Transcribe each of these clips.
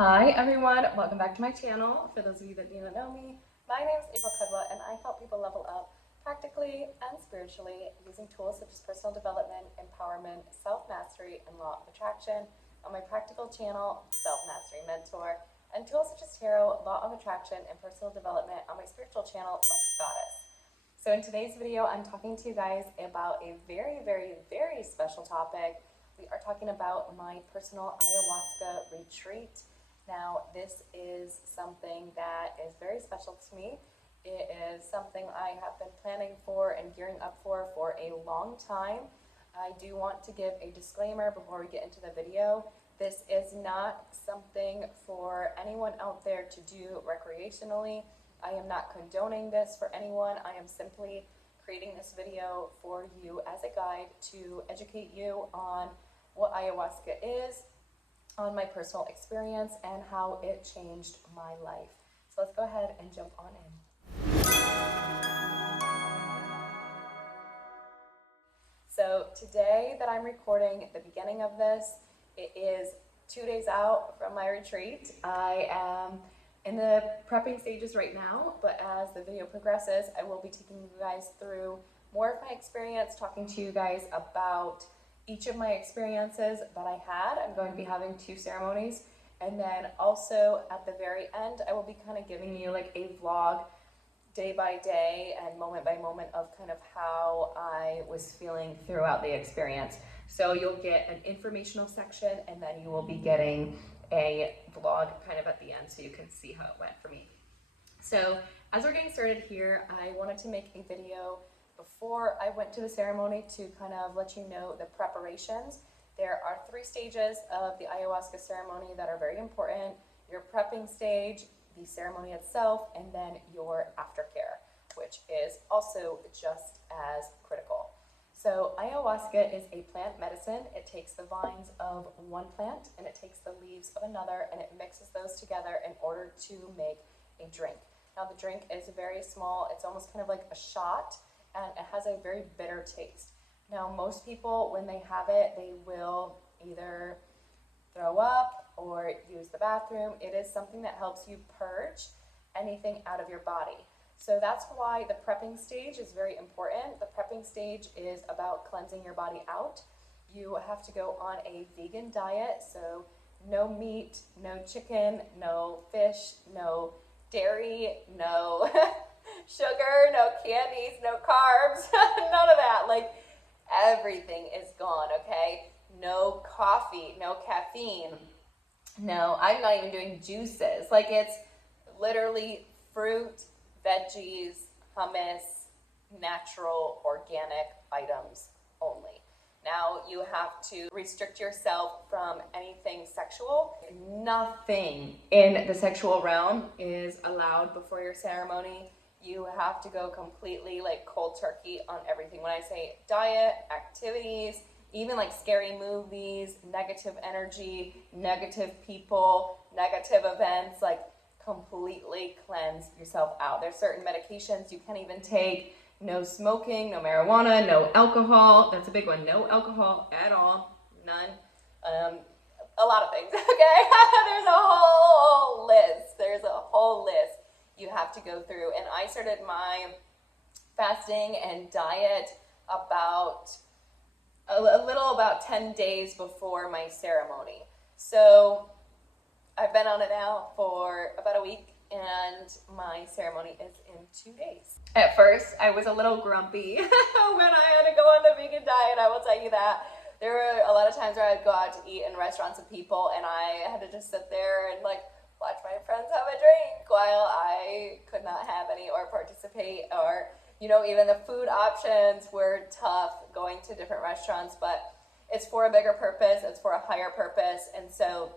Hi everyone, welcome back to my channel. For those of you that do not know me, my name is KUDWA and I help people level up practically and spiritually using tools such as personal development, empowerment, self-mastery, and law of attraction on my practical channel, Self-Mastery Mentor, and tools such as tarot, law of attraction, and personal development on my spiritual channel, Lex Goddess. So in today's video, I'm talking to you guys about a very special topic. We are talking about my personal ayahuasca retreat. Now, this is something that is very special to me. It is something I have been planning for and gearing up for a long time. I do want to give a disclaimer before we get into the video. This is not something for anyone out there to do recreationally. I am not condoning this for anyone. I am simply creating this video for you as a guide to educate you on what ayahuasca is, on my personal experience, and how it changed my life. So let's go ahead and jump on in. So today that I'm recording the beginning of this, it is 2 days out from my retreat. I am in the prepping stages right now, but as the video progresses, I will be taking you guys through more of my experience, talking to you guys about each of my experiences that I had. I'm going to be having 2 ceremonies, and then also at the very end I will be kind of giving you like a vlog day by day and moment by moment of kind of how I was feeling throughout the experience. So you'll get an informational section, and then you will be getting a vlog kind of at the end so you can see how it went for me. So as we're getting started here, I wanted to make a video before I went to the ceremony to kind of let you know the preparations. There are 3 stages of the ayahuasca ceremony that are very important: your prepping stage, the ceremony itself, and then your aftercare, which is also just as critical. So ayahuasca is a plant medicine. It takes the vines of one plant and it takes the leaves of another, and it mixes those together in order to make a drink. Now the drink is very small. It's almost kind of like a shot, and it has a very bitter taste. Now, most people, when they have it, they will either throw up or use the bathroom. It is something that helps you purge anything out of your body. So that's why the prepping stage is very important. The prepping stage is about cleansing your body out. You have to go on a vegan diet, so no meat, no chicken, no fish, no dairy, no sugar, no candies, no carbs, none of that. Like, everything is gone, okay? No coffee, no caffeine. No, I'm not even doing juices. Like, it's literally fruit, veggies, hummus, natural, organic items only. Now, you have to restrict yourself from anything sexual. Nothing in the sexual realm is allowed before your ceremony. You have to go completely like cold turkey on everything. When I say diet, activities, even like scary movies, negative energy, negative people, negative events, like completely cleanse yourself out. There's certain medications you can't even take. No smoking, no marijuana, no alcohol. That's a big one. No alcohol at all. None. A lot of things, okay? There's a whole list you have to go through. And I started my fasting and diet about a little about 10 days before my ceremony. So I've been on it now for about a week, and my ceremony is in 2 days. At first, I was a little grumpy when I had to go on the vegan diet, I will tell you that. There were a lot of times where I'd go out to eat in restaurants with people, and I had to just sit there and like watch my friends have a drink while I could not have any or participate, or, you know, even the food options were tough going to different restaurants, but it's for a bigger purpose, it's for a higher purpose, and so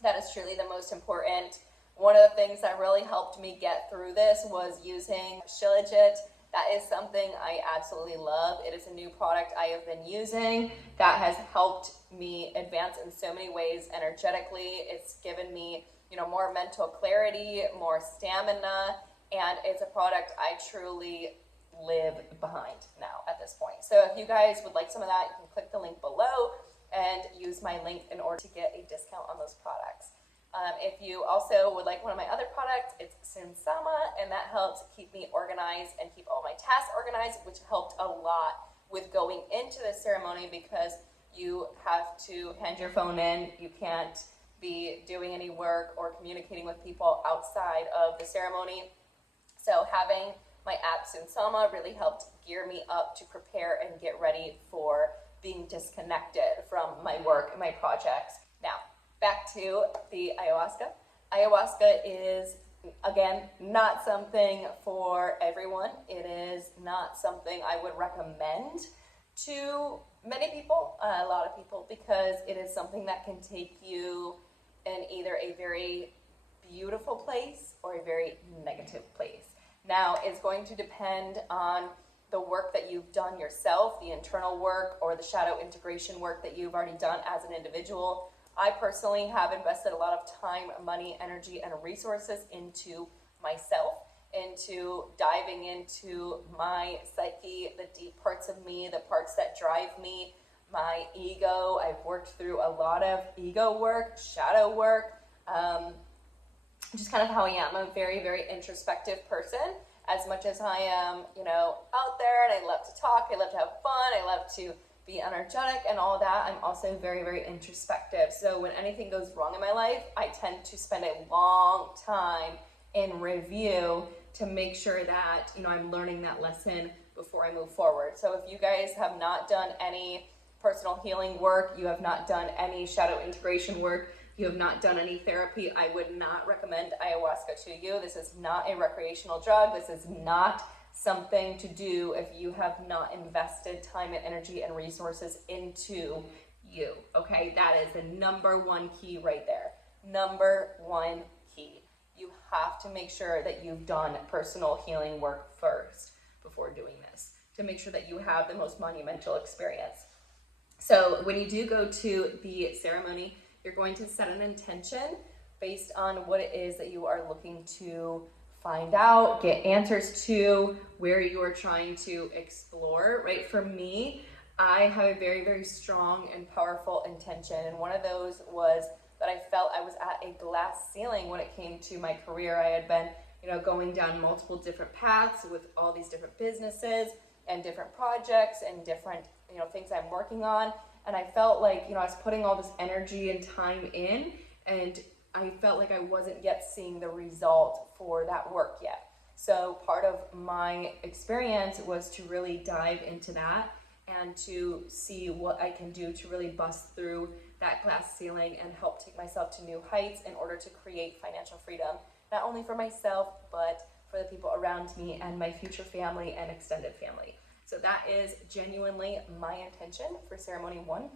that is truly the most important. One of the things that really helped me get through this was using Shilajit. That is something I absolutely love. It is a new product I have been using that has helped me advance in so many ways energetically. It's given me, you know, more mental clarity, more stamina, and it's a product I truly live behind now at this point. So if you guys would like some of that, you can click the link below and use my link in order to get a discount on those products. If you also would like one of my other products, it's Sunsama, and that helps keep me organized and keep all my tasks organized, which helped a lot with going into the ceremony because you have to hand your phone in. You can't be doing any work or communicating with people outside of the ceremony. So having my app Sunsama really helped gear me up to prepare and get ready for being disconnected from my work and my projects. Now, back to the ayahuasca. Ayahuasca is, again, not something for everyone. It is not something I would recommend to many people, a lot of people, because it is something that can take you in either a very beautiful place or a very negative place. Now, it's going to depend on the work that you've done yourself, the internal work or the shadow integration work that you've already done as an individual. I personally have invested a lot of time, money, energy, and resources into myself, into diving into my psyche, the deep parts of me, the parts that drive me, my ego. I've worked through a lot of ego work, shadow work, just kind of how I am. I'm a very, very introspective person. As much as I am, out there and I love to talk, I love to have fun, I love to be energetic and all that, I'm also very, very introspective. So when anything goes wrong in my life, I tend to spend a long time in review to make sure that, I'm learning that lesson before I move forward. So if you guys have not done any personal healing work, you have not done any shadow integration work, you have not done any therapy, I would not recommend ayahuasca to you. This is not a recreational drug. This is not something to do if you have not invested time and energy and resources into you, okay? That is the number one key right there. Number one key. You have to make sure that you've done personal healing work first before doing this to make sure that you have the most monumental experience. So when you do go to the ceremony, you're going to set an intention based on what it is that you are looking to find out, get answers to, where you are trying to explore, right? For me, I have a very, very strong and powerful intention. And one of those was that I felt I was at a glass ceiling when it came to my career. I had been, going down multiple different paths with all these different businesses and different projects and different, things I'm working on. And I felt like, I was putting all this energy and time in, and I felt like I wasn't yet seeing the result for that work yet. So part of my experience was to really dive into that and to see what I can do to really bust through that glass ceiling and help take myself to new heights in order to create financial freedom, not only for myself, but for the people around me and my future family and extended family. So that is genuinely my intention for ceremony 1.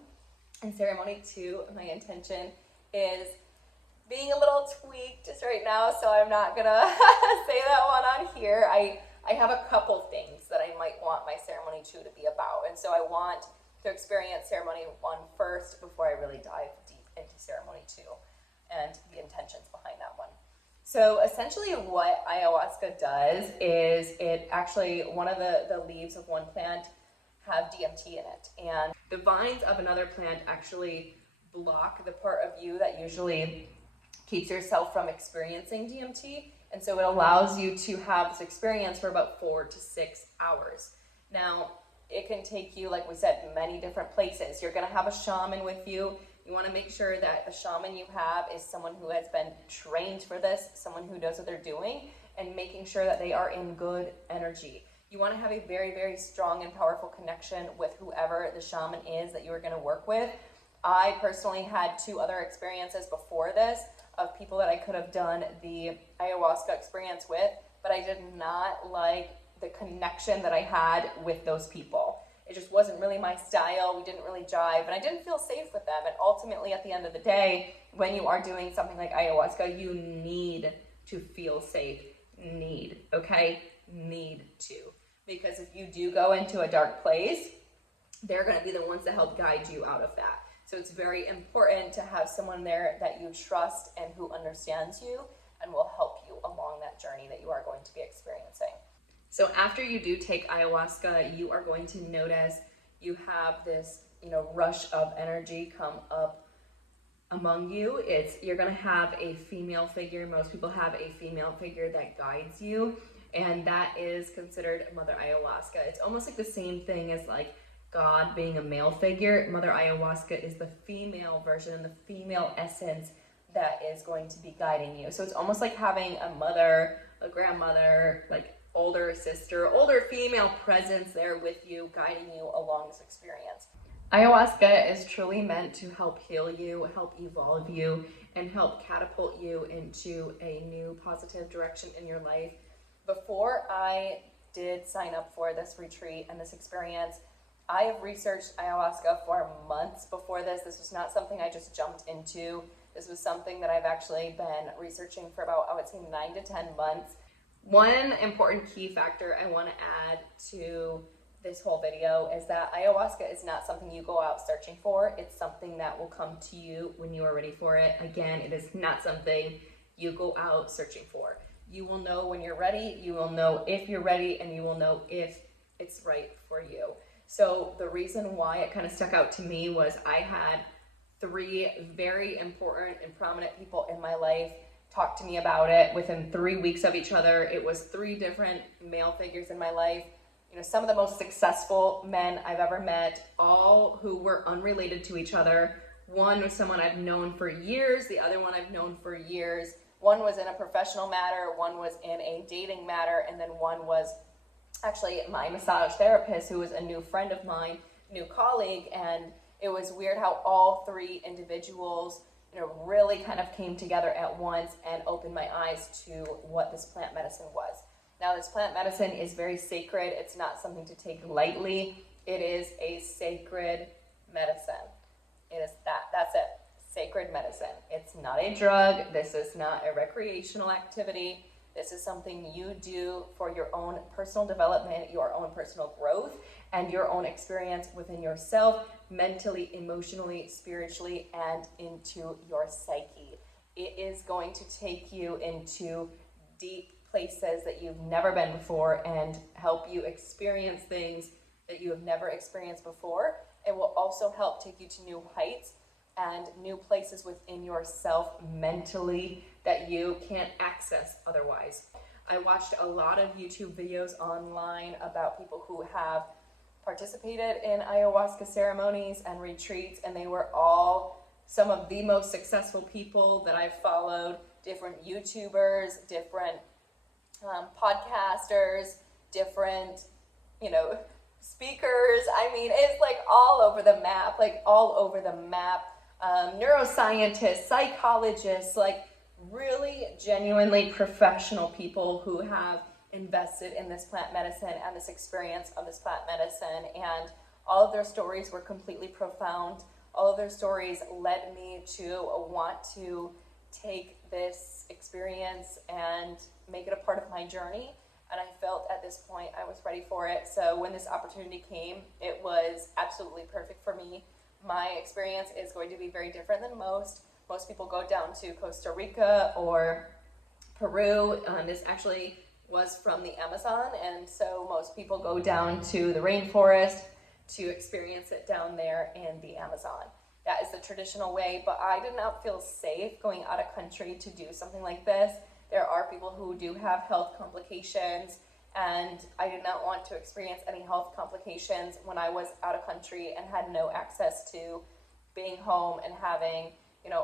And ceremony 2, my intention is being a little tweaked just right now, so I'm not gonna say that one on here. I have a couple things that I might want my ceremony 2 to be about, and so I want to experience ceremony 1 first before I really dive deep into ceremony 2 and the intentions behind that one. So essentially what ayahuasca does is it actually, one of the leaves of one plant have DMT in it, and the vines of another plant actually block the part of you that usually keeps yourself from experiencing DMT, and so it allows you to have this experience for about 4 to 6 hours. Now, it can take you, like we said, many different places. You're gonna have a shaman with you. You want to make sure that the shaman you have is someone who has been trained for this, someone who knows what they're doing, and making sure that they are in good energy. You want to have a very, very strong and powerful connection with whoever the shaman is that you are going to work with. I personally had 2 other experiences before this of people that I could have done the ayahuasca experience with, but I did not like the connection that I had with those people. It just wasn't really my style. We didn't really jive, and I didn't feel safe with them. And ultimately, at the end of the day, when you are doing something like ayahuasca, you need to feel safe. Need to. Because if you do go into a dark place, they're going to be the ones that help guide you out of that. So it's very important to have someone there that you trust and who understands you and will help you along that journey that you are going to be experiencing. So after you do take ayahuasca, you are going to notice you have this, rush of energy come up among you. You're gonna have a female figure. Most people have a female figure that guides you, and that is considered Mother Ayahuasca. It's almost like the same thing as like God being a male figure. Mother Ayahuasca is the female version, the female essence that is going to be guiding you. So it's almost like having a mother, a grandmother, like older sister, older female presence there with you, guiding you along this experience. Ayahuasca is truly meant to help heal you, help evolve you, and help catapult you into a new positive direction in your life. Before I did sign up for this retreat and this experience, I have researched ayahuasca for months before this. This was not something I just jumped into. This was something that I've actually been researching for about, I would say, 9 to 10 months. One important key factor I want to add to this whole video is that ayahuasca is not something you go out searching for. It's something that will come to you when you are ready for it. Again, it is not something you go out searching for. You will know when you're ready, you will know if you're ready, and you will know if it's right for you. So the reason why it kind of stuck out to me was I had 3 very important and prominent people in my life talk to me about it within 3 weeks of each other. It was 3 different male figures in my life. You know, some of the most successful men I've ever met, all who were unrelated to each other. One was someone I've known for years, the other one I've known for years. One was in a professional matter, one was in a dating matter, and then one was actually my massage therapist, who was a new friend of mine, new colleague. And it was weird how all 3 individuals, you know, really kind of came together at once and opened my eyes to what this plant medicine was. Now, this plant medicine is very sacred. It's not something to take lightly. It is a sacred medicine. It is that's it, sacred medicine. It's not a drug. This is not a recreational activity. This is something you do for your own personal development, your own personal growth, and your own experience within yourself, mentally, emotionally, spiritually, and into your psyche. It is going to take you into deep places that you've never been before and help you experience things that you have never experienced before. It will also help take you to new heights and new places within yourself mentally that you can't access otherwise. I watched a lot of YouTube videos online about people who have participated in ayahuasca ceremonies and retreats, and they were all some of the most successful people that I've followed. Different YouTubers, different podcasters, different, speakers. I mean, it's like all over the map, neuroscientists, psychologists, like really genuinely professional people who have invested in this plant medicine and this experience of this plant medicine. And all of their stories were completely profound. All of their stories led me to want to take this experience and make it a part of my journey. And I felt at this point I was ready for it. So when this opportunity came, it was absolutely perfect for me. My experience is going to be very different than most. Most people go down to Costa Rica or Peru. This actually was from the Amazon, and so most people go down to the rainforest to experience it down there in the Amazon. That is the traditional way, but I did not feel safe going out of country to do something like this. There are people who do have health complications, and I did not want to experience any health complications when I was out of country and had no access to being home and having,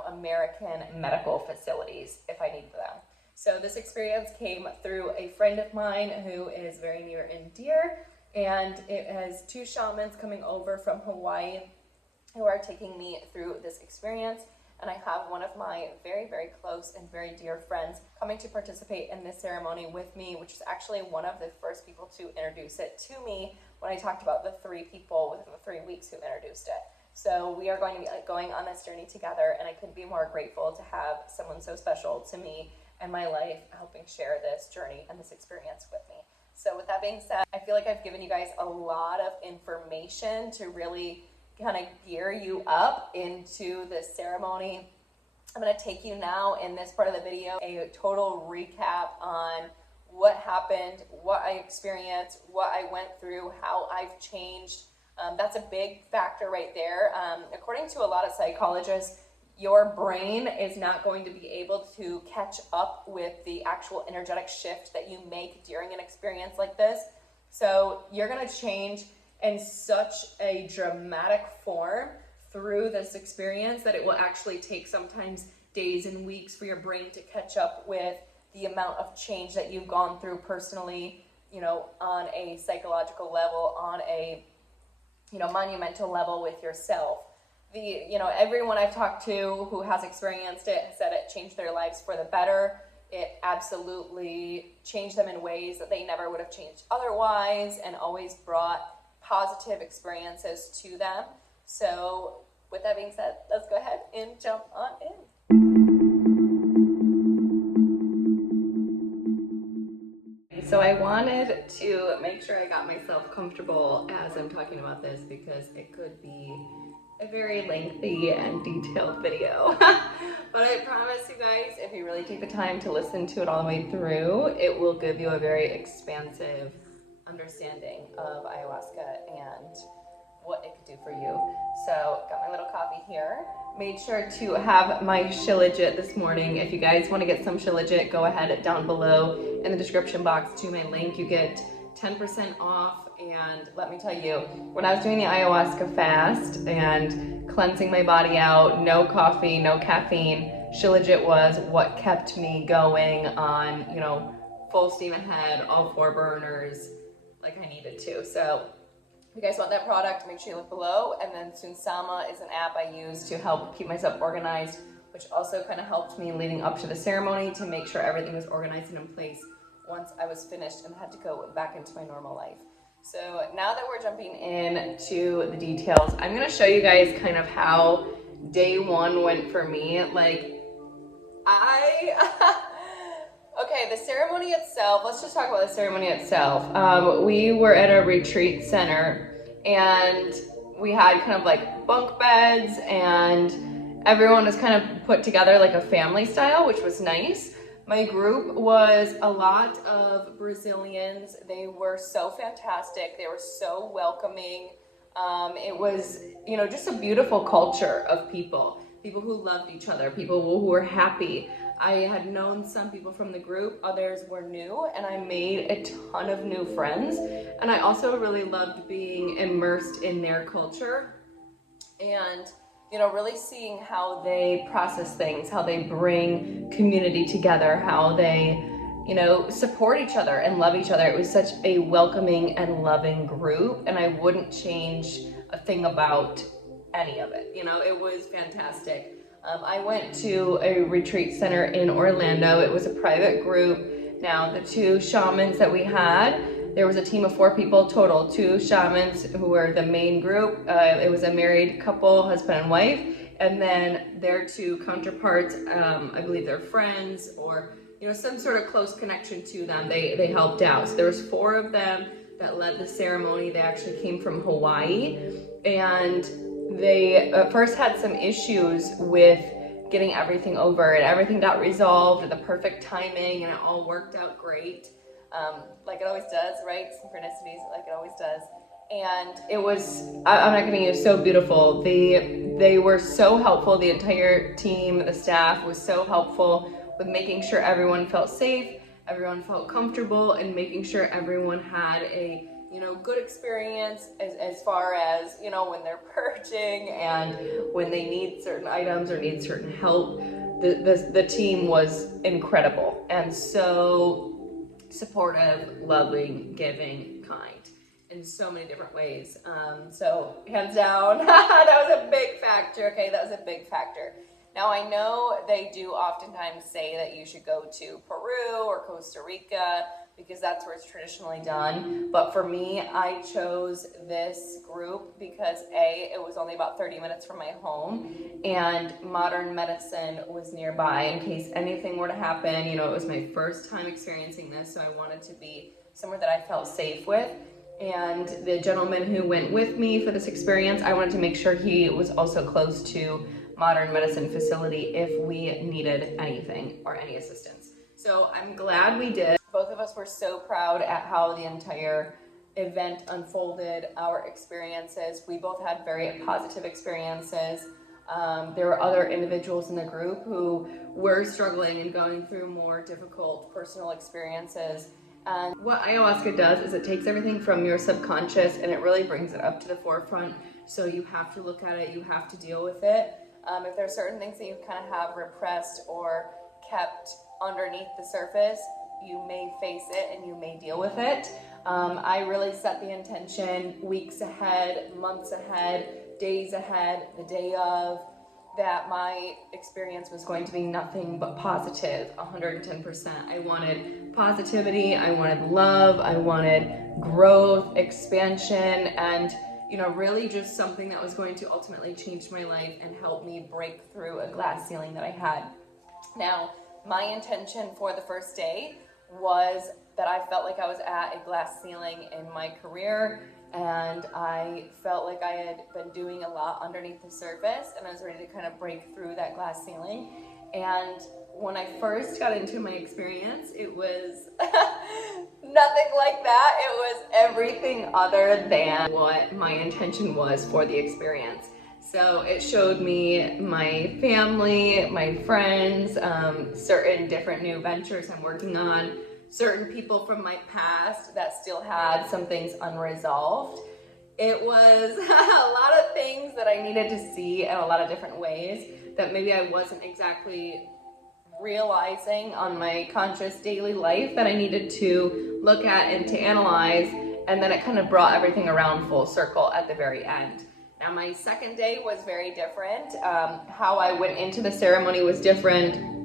American medical facilities if I needed them. So this experience came through a friend of mine who is very near and dear, and it has 2 shamans coming over from Hawaii who are taking me through this experience. And I have one of my very, very close and very dear friends coming to participate in this ceremony with me, which is actually one of the first people to introduce it to me when I talked about the 3 people within the 3 weeks who introduced it. So we are going to be going on this journey together, and I couldn't be more grateful to have someone so special to me and my life helping share this journey and this experience with me. So with that being said, I feel like I've given you guys a lot of information to really kind of gear you up into this ceremony. I'm going to take you now in this part of the video, a total recap on what happened, what I experienced, what I went through, how I've changed. That's a big factor right there. According to a lot of psychologists, your brain is not going to be able to catch up with the actual energetic shift that you make during an experience like this. So you're gonna change in such a dramatic form through this experience that it will actually take sometimes days and weeks for your brain to catch up with the amount of change that you've gone through personally, you know, on a psychological level, on a, you know, monumental level with yourself. You know, everyone I've talked to who has experienced it has said it changed their lives for the better. It absolutely changed them in ways that they never would have changed otherwise, and always brought positive experiences to them. So with that being said, let's go ahead and jump on in. So I wanted to make sure I got myself comfortable as I'm talking about this, because it could be a very lengthy and detailed video. But I promise you guys, if you really take the time to listen to it all the way through, it will give you a very expansive understanding of ayahuasca and what it could do for you. So got my little copy here. Made sure to have my shilajit this morning. If you guys want to get some shilajit, go ahead down below in the description box to my link. You get 10% off. And let me tell you, when I was doing the ayahuasca fast and cleansing my body out, no coffee, no caffeine, shilajit was what kept me going on, you know, full steam ahead, all 4 burners, like I needed to. So if you guys want that product, make sure you look below. And then Sunsama is an app I use to help keep myself organized, which also kind of helped me leading up to the ceremony to make sure everything was organized and in place once I was finished and had to go back into my normal life. So now that we're jumping into the details, I'm going to show you guys kind of how day 1 went for me. Like, okay, the ceremony itself, let's just talk about the ceremony itself. We were at a retreat center, and we had kind of like bunk beds, and everyone was kind of put together like a family style, which was nice. My group was a lot of Brazilians. They were so fantastic. They were so welcoming. It was, you know, just a beautiful culture of people who loved each other, people who were happy. I had known some people from the group, others were new, and I made a ton of new friends. And I also really loved being immersed in their culture and, you know, really seeing how they process things, how they bring community together, how they, you know, support each other and love each other. It was such a welcoming and loving group, and I wouldn't change a thing about any of it. You know, it was fantastic. I went to a retreat center in Orlando. It was a private group. Now, the 2 shamans that we had, there was a team of 4 people total, 2 shamans who were the main group. It was a married couple, husband and wife, and then their 2 counterparts, I believe they're friends or, you know, some sort of close connection to them. They helped out. So there was 4 of them that led the ceremony. They actually came from Hawaii, and they first had some issues with getting everything over, and everything got resolved at the perfect timing, and it all worked out great. Like it always does, right? Synchronicities, like it always does. And it was, I'm not kidding you, so beautiful. They were so helpful. The entire team, the staff was so helpful with making sure everyone felt safe, everyone felt comfortable, and making sure everyone had a, you know, good experience as far as, you know, when they're purging and when they need certain items or need certain help. The team was incredible and so supportive, loving, giving, kind in so many different ways. So hands down, that was a big factor. Okay, that was a big factor. Now I know they do oftentimes say that you should go to Peru or Costa Rica because that's where it's traditionally done. But for me, I chose this group because A, it was only about 30 minutes from my home, and modern medicine was nearby in case anything were to happen. You know, it was my first time experiencing this, so I wanted to be somewhere that I felt safe with. And the gentleman who went with me for this experience, I wanted to make sure he was also close to modern medicine facility if we needed anything or any assistance. So I'm glad we did. Both of us were so proud at how the entire event unfolded, our experiences. We both had very positive experiences. There were other individuals in the group who were struggling and going through more difficult personal experiences. And what ayahuasca does is it takes everything from your subconscious and it really brings it up to the forefront. So you have to look at it, you have to deal with it. If there are certain things that you kind of have repressed or kept underneath the surface, you may face it and you may deal with it. I really set the intention weeks ahead, months ahead, days ahead, the day of, that my experience was going to be nothing but positive, 110%. I wanted positivity, I wanted love, I wanted growth, expansion, and really just something that was going to ultimately change my life and help me break through a glass ceiling that I had. Now, my intention for the first day was that I felt like I was at a glass ceiling in my career, and I felt like I had been doing a lot underneath the surface, and I was ready to kind of break through that glass ceiling. And when I first got into my experience, it was nothing like that. It was everything other than what my intention was for the experience. So it showed me my family, my friends, certain different new ventures I'm working on, certain people from my past that still had some things unresolved. It was a lot of things that I needed to see in a lot of different ways that maybe I wasn't exactly realizing on my conscious daily life that I needed to look at and to analyze, and then it kind of brought everything around full circle at the very end. Now, my second day was very different. How I went into the ceremony was different.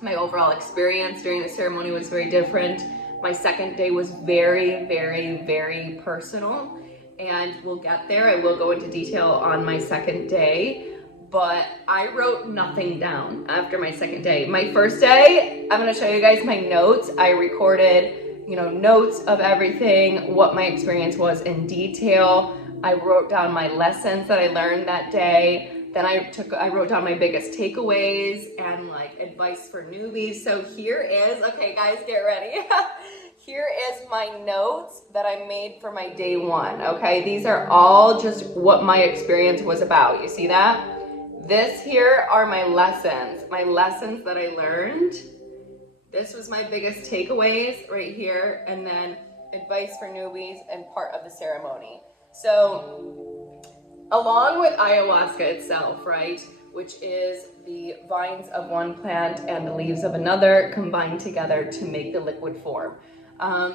My overall experience during the ceremony was very different. My second day was very, very, very personal, and we'll get there. I will go into detail on my second day, but I wrote nothing down after my second day. My first day, I'm gonna show you guys my notes. I recorded, notes of everything, what my experience was in detail. I wrote down my lessons that I learned that day. Then I wrote down my biggest takeaways and advice for newbies. So here is, okay guys, get ready. Here is my notes that I made for my day one, okay? These are all just what my experience was about. You see that? This here are my lessons that I learned. This was my biggest takeaways right here, and then advice for newbies and part of the ceremony. So along with ayahuasca itself, right, which is the vines of one plant and the leaves of another combined together to make the liquid form.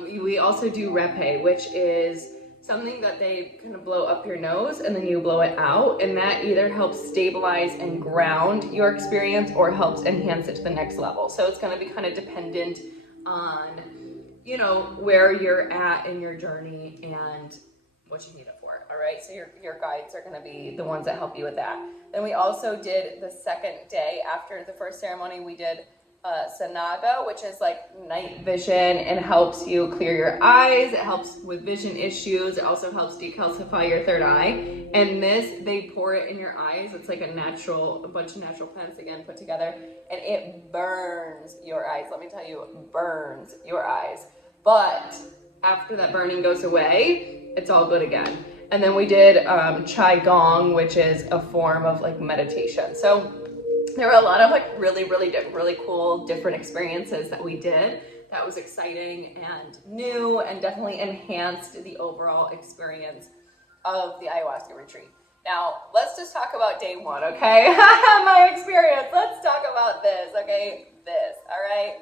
We also do repe, which is something that they kind of blow up your nose and then you blow it out, and that either helps stabilize and ground your experience or helps enhance it to the next level. So it's going to be kind of dependent on, where you're at in your journey and what you need it for. All right, so your guides are going to be the ones that help you with that. Then we also did the second day after the first ceremony. We did Sanaga, which is night vision, and helps you clear your eyes. It helps with vision issues. It also helps decalcify your third eye. And this, they pour it in your eyes. It's like a bunch of natural plants again put together, and it burns your eyes. Let me tell you, it burns your eyes. But after that burning goes away, it's all good again. And then we did Qi Gong, which is a form of meditation. So there were a lot of really cool different experiences that we did that was exciting and new and definitely enhanced the overall experience of the ayahuasca retreat. Now, let's just talk about day one, okay? My experience. Let's talk about this, okay? All right?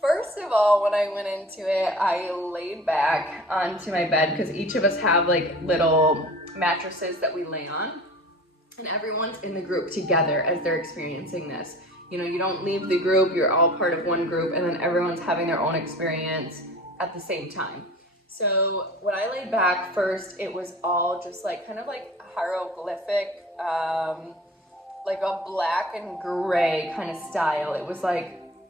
First of all, when I went into it, I laid back onto my bed because each of us have little mattresses that we lay on. And everyone's in the group together as they're experiencing this. You don't leave the group, you're all part of one group, and then everyone's having their own experience at the same time. So when I laid back first, it was all just kind of hieroglyphic, like a black and gray kind of style. It was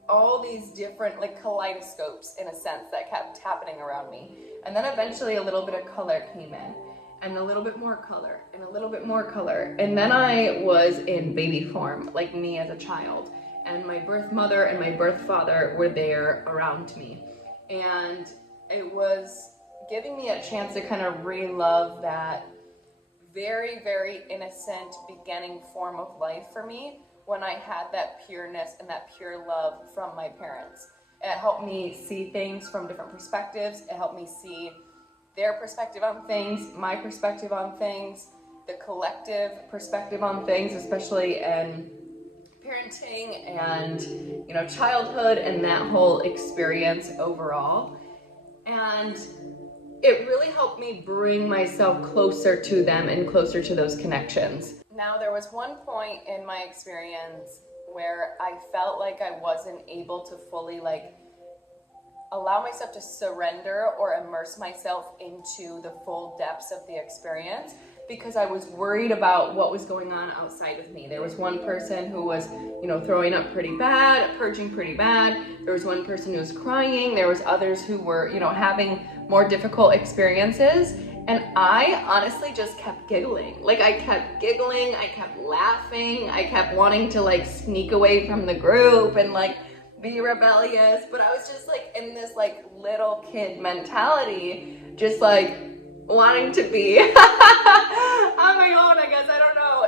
all these different kaleidoscopes in a sense that kept happening around me. And then eventually a little bit of color came in, and a little bit more color, and a little bit more color. And then I was in baby form, like me as a child. And my birth mother and my birth father were there around me. And it was giving me a chance to kind of re-love that very, very innocent beginning form of life for me when I had that pureness and that pure love from my parents. It helped me see things from different perspectives. It helped me see their perspective on things, my perspective on things, the collective perspective on things, especially in parenting and, you know, childhood and that whole experience overall. And it really helped me bring myself closer to them and closer to those connections. Now, there was one point in my experience where I felt like I wasn't able to fully allow myself to surrender or immerse myself into the full depths of the experience because I was worried about what was going on outside of me. There was one person who was, you know, throwing up pretty bad, purging pretty bad. There was one person who was crying. There was others who were, you know, having more difficult experiences. And I honestly just kept giggling. I kept giggling, I kept laughing, I kept wanting to sneak away from the group and be rebellious, but I was just in this little kid mentality, just wanting to be on my own, I guess, I don't know.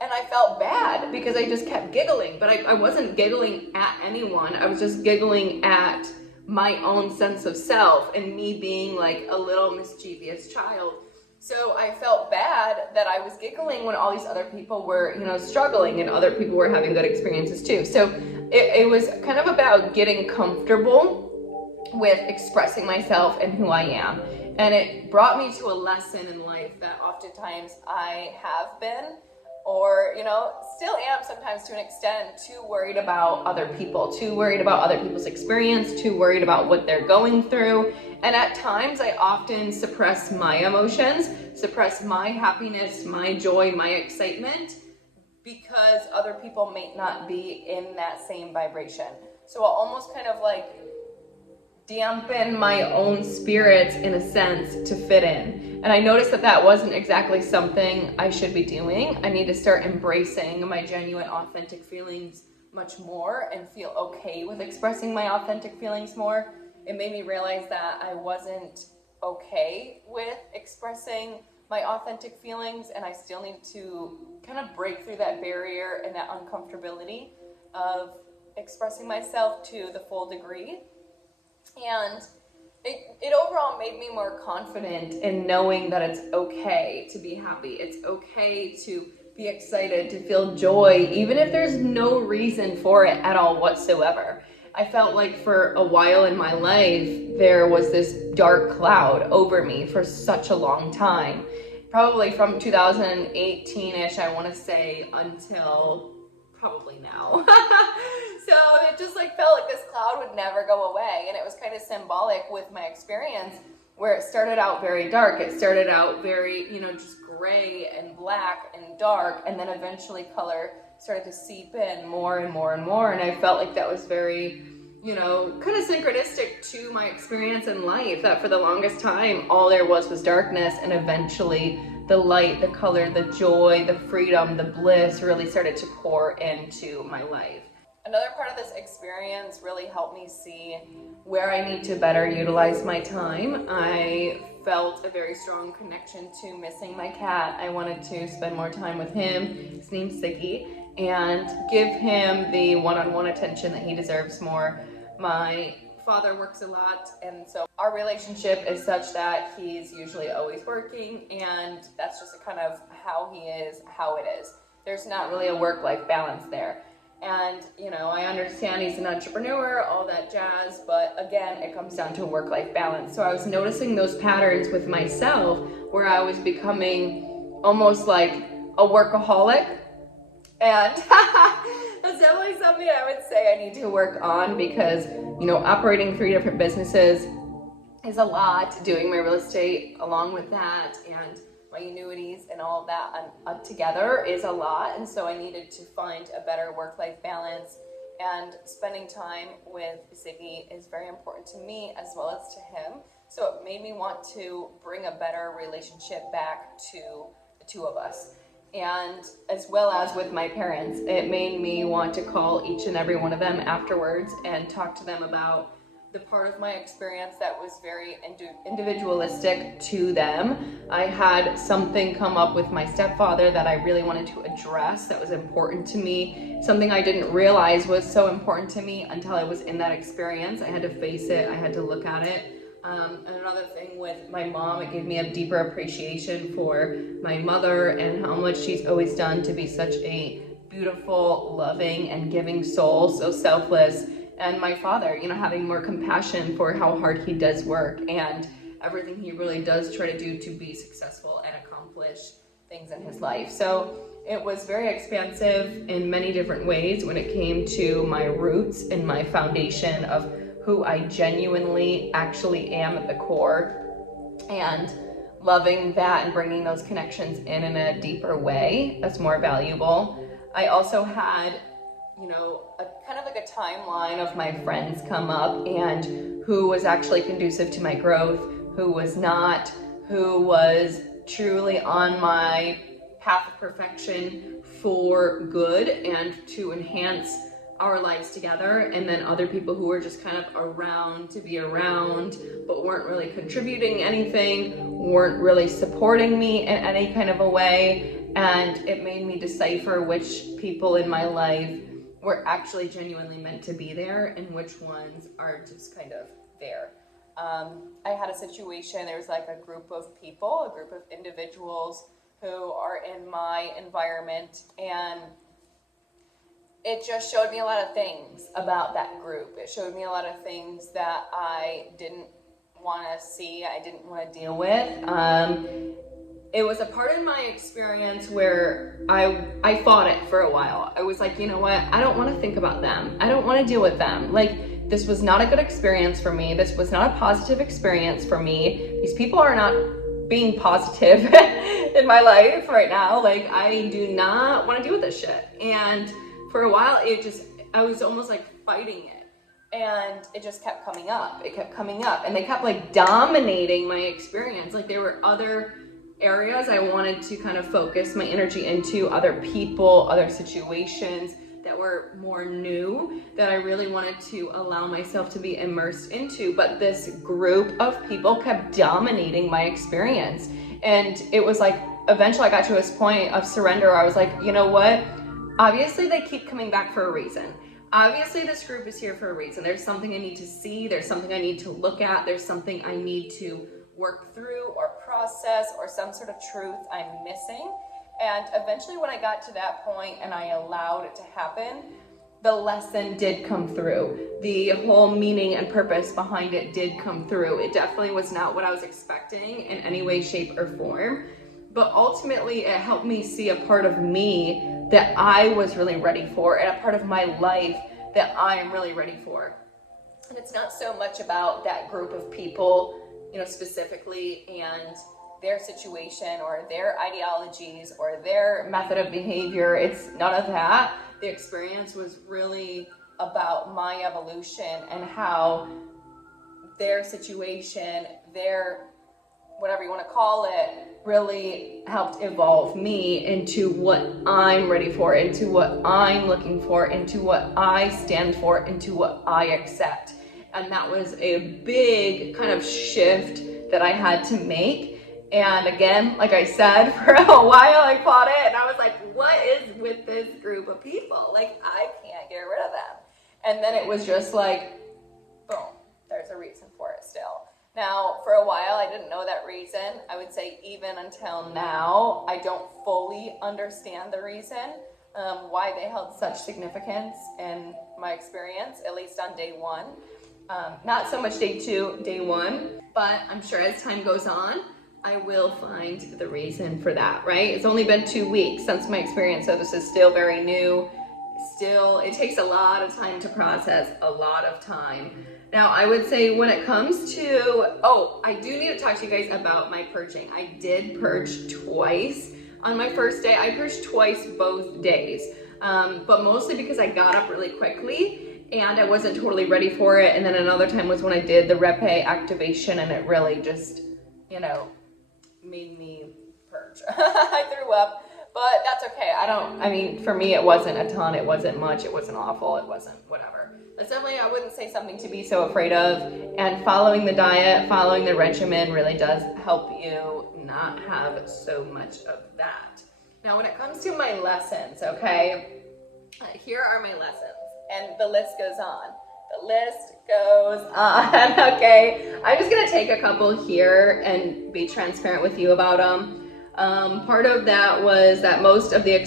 And I felt bad because I just kept giggling, but I wasn't giggling at anyone. I was just giggling at my own sense of self and me being a little mischievous child. So I felt bad that I was giggling when all these other people were, you know, struggling and other people were having good experiences too. So it was kind of about getting comfortable with expressing myself and who I am. And it brought me to a lesson in life that oftentimes I have been, or, you know, still am sometimes to an extent, too worried about other people, too worried about other people's experience, too worried about what they're going through. And at times I often suppress my emotions, suppress my happiness, my joy, my excitement, because other people may not be in that same vibration. So I'll almost kind of dampen my own spirits in a sense to fit in. And I noticed that that wasn't exactly something I should be doing. I need to start embracing my genuine, authentic feelings much more and feel okay with expressing my authentic feelings more. It made me realize that I wasn't okay with expressing my authentic feelings, and I still need to kind of break through that barrier and that uncomfortability of expressing myself to the full degree. And it overall made me more confident in knowing that it's okay to be happy. It's okay to be excited, to feel joy, even if there's no reason for it at all whatsoever. I felt like for a while in my life, there was this dark cloud over me for such a long time. Probably from 2018-ish, I want to say, until probably now. So it just felt like this cloud would never go away. And it was kind of symbolic with my experience where it started out very dark. It started out very, you know, just gray and black and dark. And then eventually color started to seep in more and more and more. And I felt like that was very, you know, kind of synchronistic to my experience in life, that for the longest time, all there was darkness, and eventually the light, the color, the joy, the freedom, the bliss really started to pour into my life. Another part of this experience really helped me see where I need to better utilize my time. I felt a very strong connection to missing my cat. I wanted to spend more time with him, his name's Siggy, and give him the one-on-one attention that he deserves more. My father works a lot, and so our relationship is such that he's usually always working, and that's just kind of how he is, how it is. There's not really a work-life balance there. And, you know, I understand he's an entrepreneur, all that jazz, but again, it comes down to work-life balance. So I was noticing those patterns with myself where I was becoming almost like a workaholic. And that's definitely something I would say I need to work on because, you know, operating 3 different businesses is a lot. Doing my real estate along with that and my annuities and all of that together is a lot. And so I needed to find a better work-life balance, and spending time with Ziggy is very important to me as well as to him. So it made me want to bring a better relationship back to the two of us. And as well as with my parents, it made me want to call each and every one of them afterwards and talk to them about the part of my experience that was very individualistic to them. I had something come up with my stepfather that I really wanted to address, that was important to me, something I didn't realize was so important to me until I was in that experience. I had to face it, I had to look at it. And another thing with my mom, it gave me a deeper appreciation for my mother and how much she's always done to be such a beautiful, loving, and giving soul, so selfless. And my father, having more compassion for how hard he does work and everything he really does try to do to be successful and accomplish things in his life. So it was very expansive in many different ways when it came to my roots and my foundation of who I genuinely actually am at the core, and loving that and bringing those connections in a deeper way that's more valuable. I also had a kind of like a timeline of my friends come up and who was actually conducive to my growth, who was not, who was truly on my path of perfection for good and to enhance our lives together, and then other people who were just kind of around to be around but weren't really contributing anything, weren't really supporting me in any kind of a way. And it made me decipher which people in my life were actually genuinely meant to be there and which ones are just kind of there. I had a situation, there was like a group of people, a group of individuals who are in my environment, and it just showed me a lot of things about that group. It showed me a lot of things that I didn't want to see, I didn't want to deal with. It was a part of my experience where I fought it for a while. I was like, you know what? I don't want to think about them. I don't want to deal with them. Like, this was not a good experience for me. This was not a positive experience for me. These people are not being positive in my life right now. Like, I do not want to deal with this shit. And for a while, I was almost like fighting it. And it just kept coming up. It kept coming up. And they kept like dominating my experience. Like, there were other areas I wanted to kind of focus my energy into, other people, other situations that were more new that I really wanted to allow myself to be immersed into. But this group of people kept dominating my experience. And it was like, eventually I got to this point of surrender where I was like, you know what? Obviously they keep coming back for a reason. Obviously this group is here for a reason. There's something I need to see. There's something I need to look at. There's something I need to work through or process, or some sort of truth I'm missing. And eventually when I got to that point and I allowed it to happen, the lesson did come through. The whole meaning and purpose behind it did come through. It definitely was not what I was expecting in any way, shape, or form. But ultimately it helped me see a part of me that I was really ready for, and a part of my life that I am really ready for. And it's not so much about that group of people, specifically, and their situation or their ideologies or their method of behavior. It's none of that. The experience was really about my evolution and how their situation, their whatever you want to call it, really helped evolve me into what I'm ready for, into what I'm looking for, into what I stand for, into what I accept. And that was a big kind of shift that I had to make. And again, like I said, for a while I fought it, and I was like, what is with this group of people? Like, I can't get rid of them. And then it was just like, boom, there's a reason for it still. Now, for a while, I didn't know that reason. I would say even until now, I don't fully understand the reason why they held such significance in my experience, at least on day one. Not so much day two, day one, but I'm sure as time goes on, I will find the reason for that, right? It's only been 2 weeks since my experience, so this is still very new. Still, it takes a lot of time to process, a lot of time. Now, I would say when it comes to, I do need to talk to you guys about my purging. I did purge twice. On my first day, I purged twice both days, but mostly because I got up really quickly and I wasn't totally ready for it. And then another time was when I did the repe activation, and it really just, made me purge. I threw up, but that's okay. For me, it wasn't a ton. It wasn't much. It wasn't awful. It wasn't whatever. That's definitely, I wouldn't say something to be so afraid of. And following the diet, following the regimen really does help you not have so much of that. Now, when it comes to my lessons, okay, here are my lessons. And the list goes on. The list goes on, okay? I'm just gonna take a couple here and be transparent with you about them. Part of that was that most of the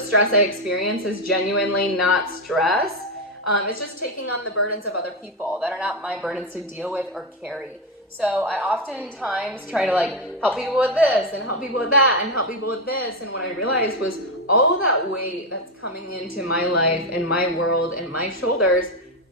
stress I experience is genuinely not stress. It's just taking on the burdens of other people that are not my burdens to deal with or carry. So I oftentimes try to like help people with this and help people with that and help people with this. And what I realized was all of that weight that's coming into my life and my world and my shoulders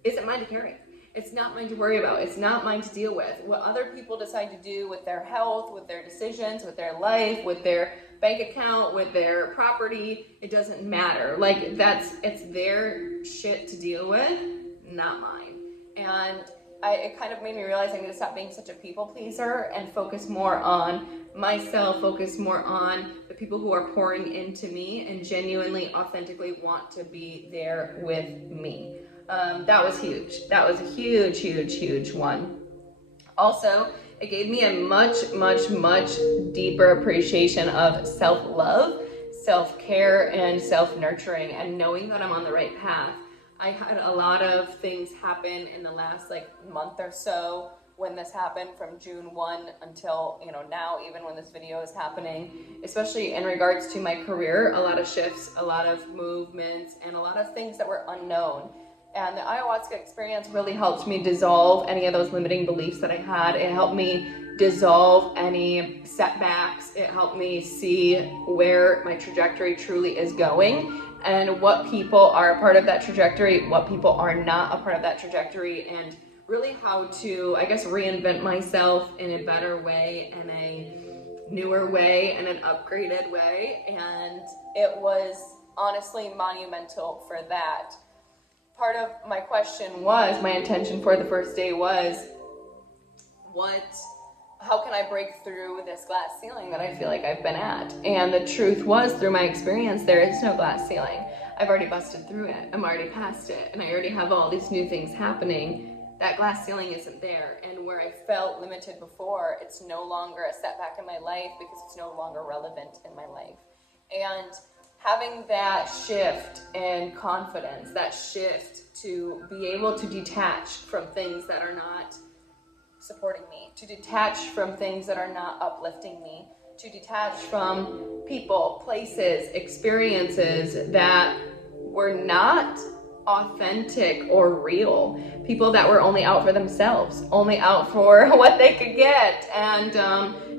isn't mine to carry. It's not mine to worry about. It's not mine to deal with. What other people decide to do with their health, with their decisions, with their life, with their bank account, with their property, it doesn't matter. Like it's their shit to deal with, not mine. And it kind of made me realize I need to stop being such a people pleaser and focus more on myself, focus more on the people who are pouring into me and genuinely, authentically want to be there with me. That was huge. That was a huge, huge, huge one. Also, it gave me a much, much, much deeper appreciation of self-love, self-care, and self-nurturing, and knowing that I'm on the right path. I had a lot of things happen in the last month or so when this happened, from June 1 until now, even when this video is happening, especially in regards to my career. A lot of shifts, a lot of movements, and a lot of things that were unknown. And the ayahuasca experience really helped me dissolve any of those limiting beliefs that I had. It helped me dissolve any setbacks. It helped me see where my trajectory truly is going and what people are a part of that trajectory, what people are not a part of that trajectory, and really how to, I guess, reinvent myself in a better way, in a newer way, and an upgraded way. And it was honestly monumental for that. Part of my question was, my intention for the first day was, how can I break through this glass ceiling that I feel like I've been at? And the truth was, through my experience, there is no glass ceiling. I've already busted through it. I'm already past it. And I already have all these new things happening. That glass ceiling isn't there. And where I felt limited before, it's no longer a setback in my life because it's no longer relevant in my life. And having that shift in confidence, that shift to be able to detach from things that are not supporting me, to detach from things that are not uplifting me, to detach from people, places, experiences that were not authentic or real, people that were only out for themselves, only out for what they could get, and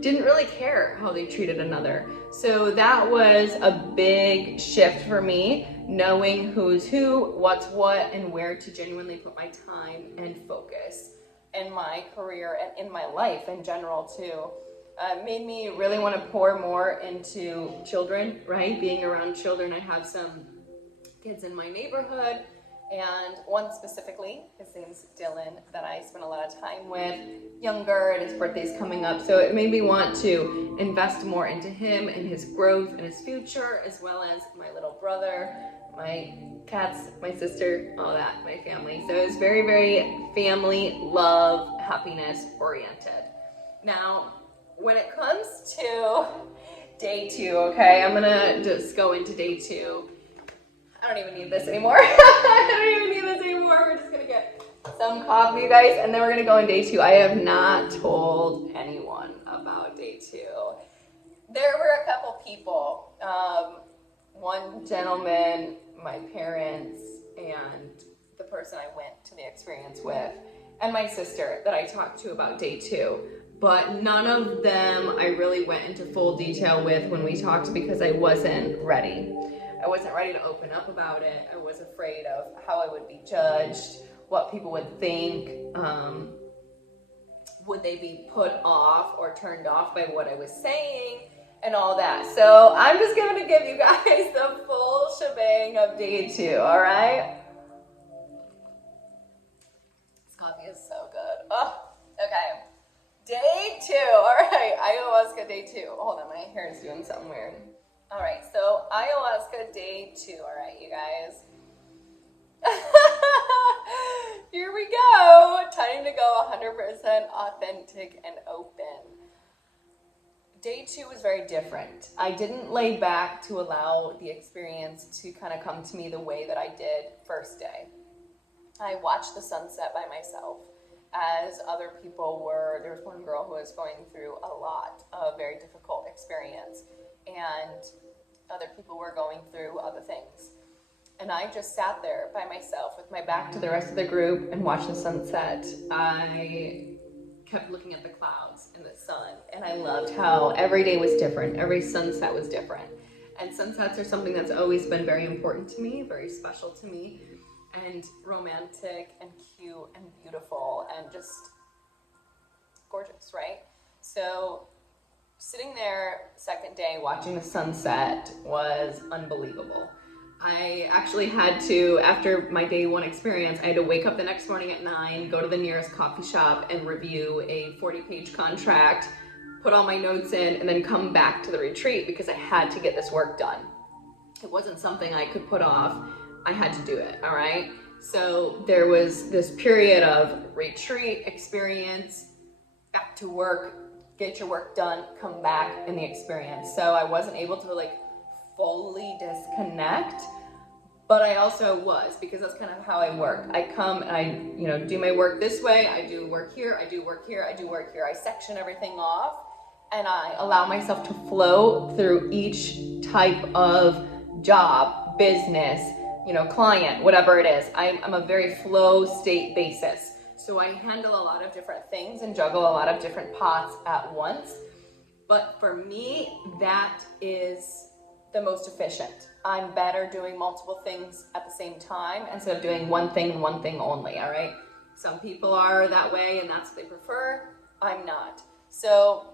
didn't really care how they treated another. So that was a big shift for me, knowing who's who, what's what, and where to genuinely put my time and focus in my career and in my life in general too. Made me really want to pour more into children, right? Being around children. I have some kids in my neighborhood, and one specifically, his name's Dylan, that I spend a lot of time with, younger, and his birthday's coming up. So it made me want to invest more into him and his growth and his future, as well as my little brother, my cats, my sister, all that, my family. So it was very, very family, love, happiness oriented. Now, when it comes to day 2, okay, I'm gonna just go into day 2. I don't even need this anymore. I don't even need this anymore. We're just gonna get some coffee, you guys, and then we're gonna go on day 2. I have not told anyone about day 2. There were a couple people, one gentleman, my parents, and the person I went to the experience with, and my sister that I talked to about day 2. But none of them I really went into full detail with when we talked because I wasn't ready. I wasn't ready to open up about it. I was afraid of how I would be judged, what people would think. Would they be put off or turned off by what I was saying and all that. So I'm just going to give you guys the full shebang of day 2, all right? This coffee is so good. Oh, okay. Day 2, all right, ayahuasca day 2. Hold on, my hair is doing something weird. All right, so ayahuasca day 2, all right, you guys. 100% authentic and open. Day 2 was very different. I didn't lay back to allow the experience to kind of come to me the way that I did first day. I watched the sunset by myself as other people were. There was one girl who was going through a lot of very difficult experience, and other people were going through other things. And I just sat there by myself with my back to the rest of the group and watched the sunset. I kept looking at the clouds and the sun, and I loved how every day was different. Every sunset was different. And sunsets are something that's always been very important to me, very special to me, and romantic and cute and beautiful and just gorgeous, right? So sitting there second day watching the sunset was unbelievable. I actually had to, after my day 1 experience, I had to wake up the next morning at 9, go to the nearest coffee shop and review a 40-page contract, put all my notes in, and then come back to the retreat because I had to get this work done. It wasn't something I could put off. I had to do it, all right? So there was this period of retreat, experience, back to work, get your work done, come back in the experience. So I wasn't able to fully disconnect, but I also was, because that's kind of how I work. I come and I, do my work this way, I do work here, I do work here, I do work here. I section everything off, and I allow myself to flow through each type of job, business, client, whatever it is. I'm a very flow state basis. So I handle a lot of different things and juggle a lot of different pots at once. But for me, that is the most efficient. I'm better doing multiple things at the same time instead of doing one thing and one thing only, all right? Some people are that way and that's what they prefer. I'm not. So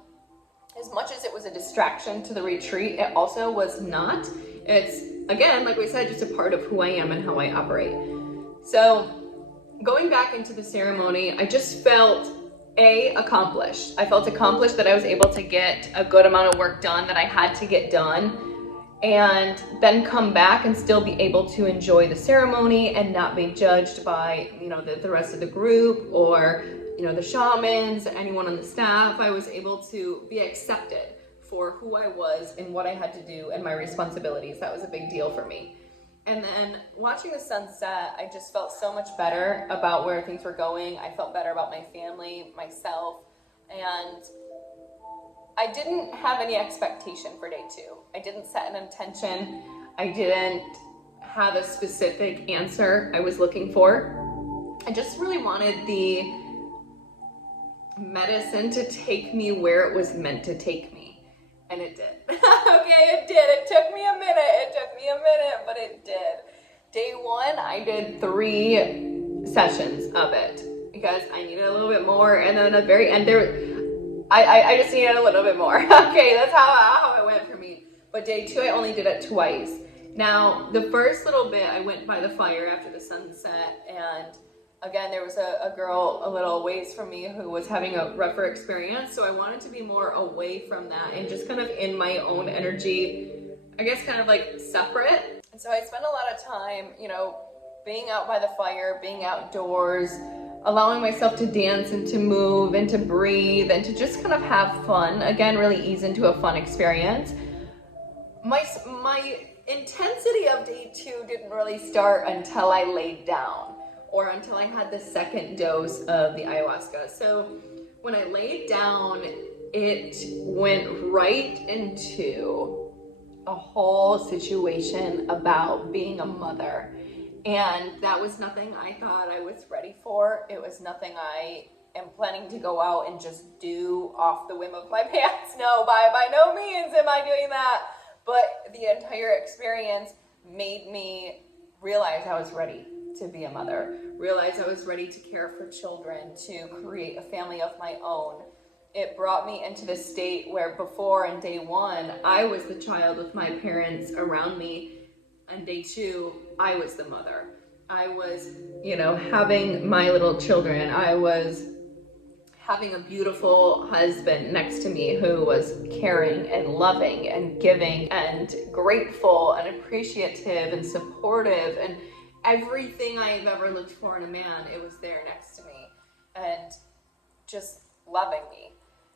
as much as it was a distraction to the retreat, it also was not. It's, again, like we said, just a part of who I am and how I operate. So going back into the ceremony, I just felt accomplished. I felt accomplished that I was able to get a good amount of work done that I had to get done, and then come back and still be able to enjoy the ceremony and not be judged by, the rest of the group or, the shamans, anyone on the staff. I was able to be accepted for who I was and what I had to do and my responsibilities. That was a big deal for me. And then watching the sunset, I just felt so much better about where things were going. I felt better about my family, myself, and I didn't have any expectation for day 2. I didn't set an intention. I didn't have a specific answer I was looking for. I just really wanted the medicine to take me where it was meant to take me. And it did. Okay, it did. It took me a minute, but it did. Day 1, I did 3 sessions of it because I needed a little bit more. And then at the very end, I just needed a little bit more. Okay, that's how it went for me. But day 2, I only did it twice. Now, the first little bit, I went by the fire after the sunset, and again, there was a girl a little ways from me who was having a rougher experience, so I wanted to be more away from that and just kind of in my own energy, I guess kind of separate. And so I spent a lot of time, being out by the fire, being outdoors, allowing myself to dance and to move and to breathe and to just kind of have fun. Again, really ease into a fun experience. My intensity of day 2 didn't really start until I laid down or until I had the second dose of the ayahuasca. So when I laid down, it went right into a whole situation about being a mother. And that was nothing I thought I was ready for. It was nothing I am planning to go out and just do off the whim of my pants. No, by no means am I doing that. But the entire experience made me realize I was ready to be a mother, realize I was ready to care for children, to create a family of my own. It brought me into the state where before in day 1, I was the child with my parents around me. On day 2, I was the mother. I was, having my little children. I was having a beautiful husband next to me who was caring and loving and giving and grateful and appreciative and supportive and everything I've ever looked for in a man, it was there next to me. And just loving me.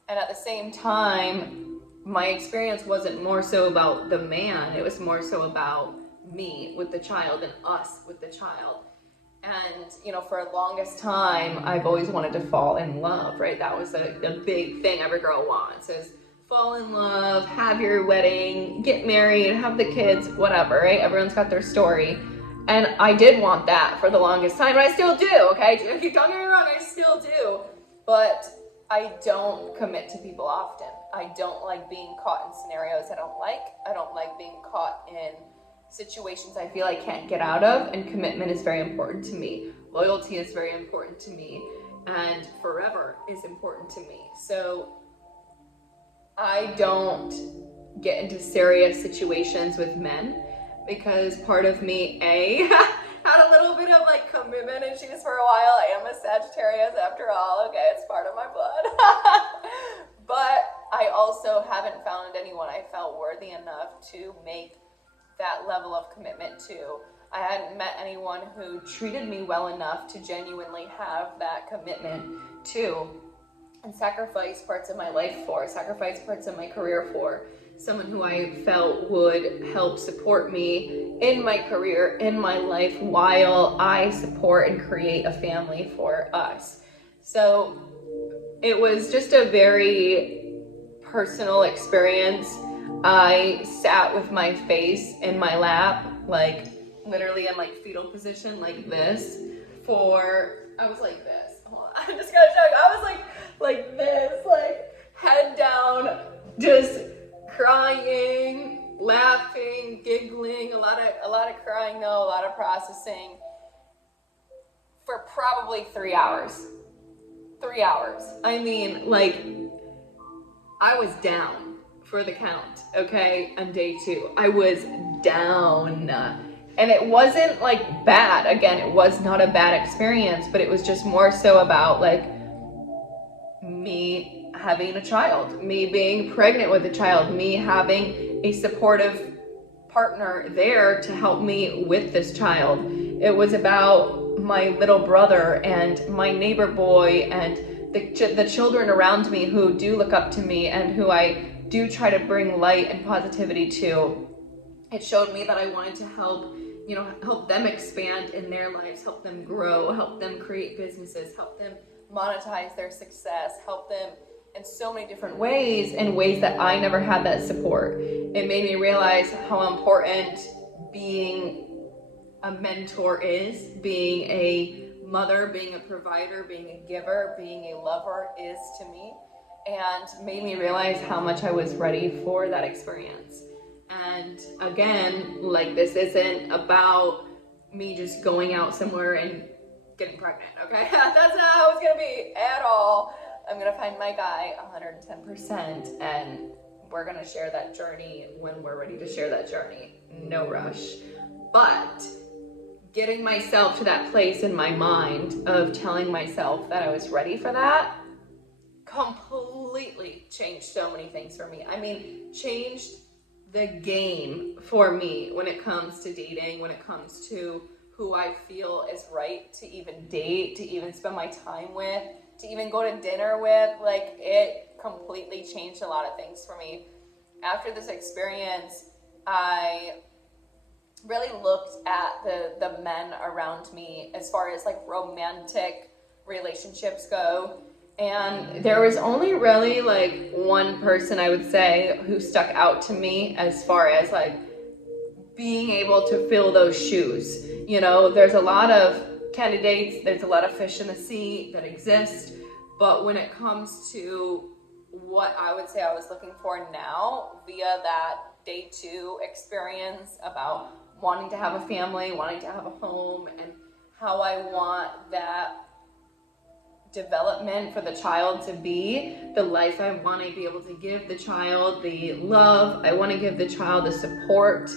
And at the same time, my experience wasn't more so about the man, it was more so about me with the child and us with the child. And, you know, for the longest time, I've always wanted to fall in love, right? That was a big thing every girl wants, is fall in love, have your wedding, get married, have the kids, whatever, right? Everyone's got their story. And I did want that for the longest time, and I still do, okay? Don't get me wrong, I still do. But I don't commit to people often. I don't like being caught in scenarios I don't like. I don't like being caught in situations I feel I can't get out of, and commitment is very important to me. Loyalty is very important to me, and forever is important to me. So I don't get into serious situations with men because part of me, had a little bit of like commitment issues for a while. I am a Sagittarius after all, okay, it's part of my blood. But I also haven't found anyone I felt worthy enough to make that level of commitment to. I hadn't met anyone who treated me well enough to genuinely have that commitment to and sacrifice parts of my life for, sacrifice parts of my career for. Someone who I felt would help support me in my career, in my life, while I support and create a family for us. So it was just a very personal experience. I sat with my face in my lap, like literally in like fetal position, like this, I was like this. Hold on, I'm just gonna show you. I was like this, like head down, just crying, laughing, giggling, a lot of crying though, a lot of processing for probably 3 hours. 3 hours. I mean, like, I was down for the count, okay, on day 2. I was down. And it wasn't like bad. Again, it was not a bad experience, but it was just more so about like me having a child, me being pregnant with a child, me having a supportive partner there to help me with this child. It was about my little brother and my neighbor boy and the children around me who do look up to me and who I do try to bring light and positivity to. It showed me that I wanted to help them expand in their lives, help them grow, help them create businesses, help them monetize their success, help them in so many different ways, in ways that I never had that support. It made me realize how important being a mentor is, being a mother, being a provider, being a giver, being a lover is to me, and made me realize how much I was ready for that experience. And again, like, this isn't about me just going out somewhere and getting pregnant, okay? That's not how it's gonna be at all. I'm gonna find my guy 110%, and we're gonna share that journey when we're ready to share that journey. No rush. But getting myself to that place in my mind of telling myself that I was ready for that completely changed so many things for me. I mean, changed the game for me when it comes to dating, when it comes to who I feel is right to even date, to even spend my time with, to even go to dinner with. Like, it completely changed a lot of things for me. After this experience, I really looked at the men around me as far as like romantic relationships go. And there was only really like one person, I would say, who stuck out to me as far as like being able to fill those shoes. You know, there's a lot of candidates, there's a lot of fish in the sea that exist, but when it comes to what I would say I was looking for now via that day 2 experience about wanting to have a family, wanting to have a home, and how I want that development for the child to be, the life I want to be able to give the child, the love I want to give the child, the support,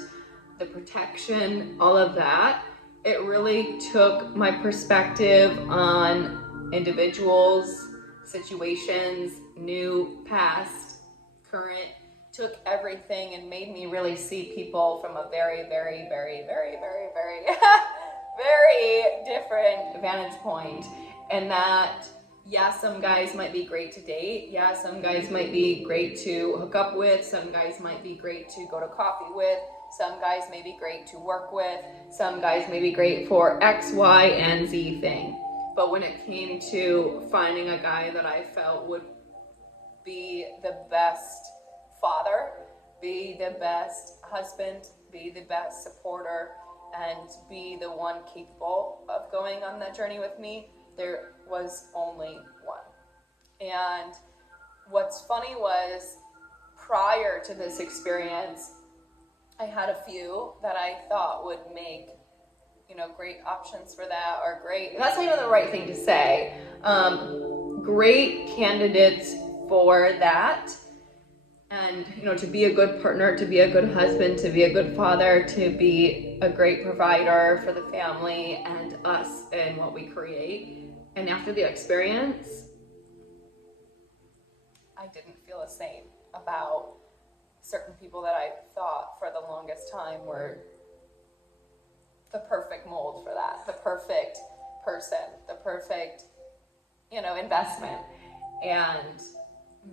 the protection, all of that. It really took my perspective on individuals, situations, new, past, current, took everything and made me really see people from a very, very, very, very, very, very, very different vantage point. And that Yeah, some guys might be great to date. Yeah, some guys might be great to hook up with. Some guys might be great to go to coffee with. Some guys may be great to work with. Some guys may be great for X, Y, and Z thing. But when it came to finding a guy that I felt would be the best father, be the best husband, be the best supporter, and be the one capable of going on that journey with me, there was only one. And what's funny was, prior to this experience, I had a few that I thought would make, great options for that, or great, that's not even the right thing to say, great candidates for that. And, to be a good partner, to be a good husband, to be a good father, to be a great provider for the family and us and what we create. And after the experience, I didn't feel the same about certain people that I thought for the longest time were the perfect mold for that, the perfect person, the perfect, investment. And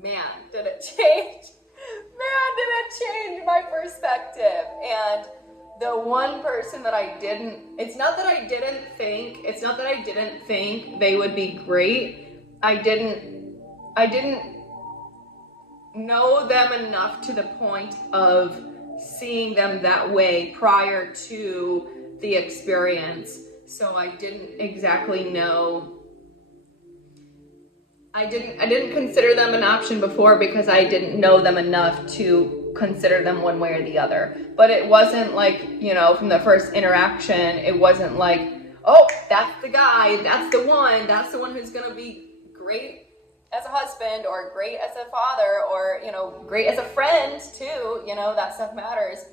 man, did it change. Man, did it change my perspective. And the one person that it's not that I didn't think they would be great. I didn't know them enough to the point of seeing them that way prior to the experience. So I didn't exactly know. I didn't consider them an option before because I didn't know them enough to consider them one way or the other. But it wasn't like, from the first interaction, it wasn't like, oh, that's the guy, that's the one who's gonna be great as a husband, or great as a father, or, great as a friend too, that stuff matters.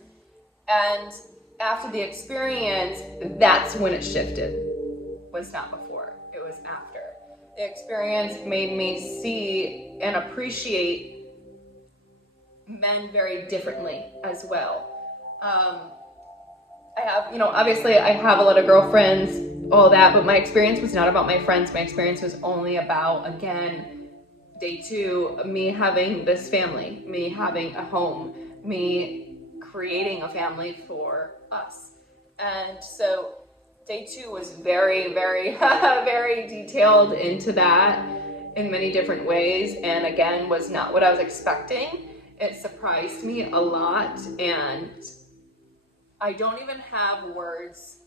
And after the experience, that's when it shifted. It was not before, it was after. The experience made me see and appreciate men very differently as well. I have, obviously I have a lot of girlfriends, all that, but my experience was not about my friends. My experience was only about, again, day 2, me having this family, me having a home, me creating a family for us. And so day 2 was very, very, very detailed into that in many different ways, and again, was not what I was expecting. It surprised me a lot, and I don't even have words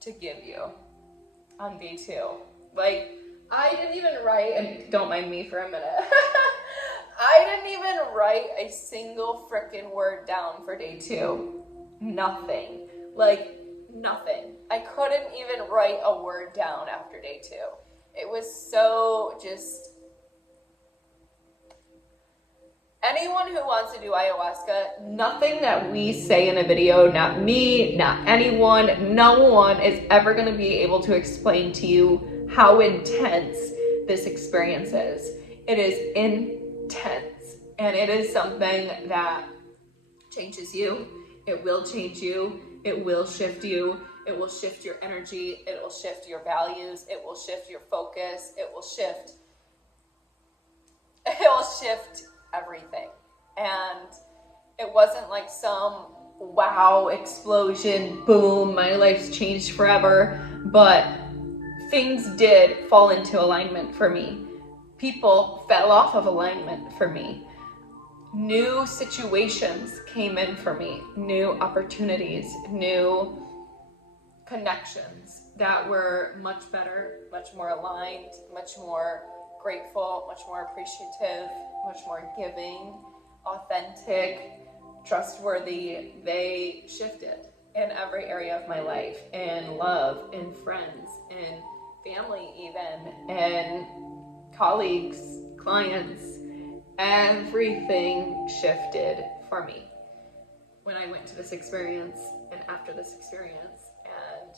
to give you on day 2. Like, I didn't even write, and don't mind me for a minute, I didn't even write a single freaking word down for day 2. Nothing. Like, nothing. I couldn't even write a word down after day 2. It was so just... Anyone who wants to do ayahuasca, nothing that we say in a video, not me, not anyone, no one is ever going to be able to explain to you how intense this experience is. It is intense, and it is something that changes you. It will change you. It will shift you. It will shift your energy. It will shift your values. It will shift your focus. It will shift everything. And it wasn't like some wow explosion, boom, my life's changed forever, but things did fall into alignment for me. People fell off of alignment for me. New situations came in for me, new opportunities, new connections that were much better, much more aligned, much more grateful, much more appreciative, much more giving, authentic, trustworthy. They shifted in every area of my life, in love, in friends, in family even, and colleagues, clients. Everything shifted for me when I went to this experience and after this experience. And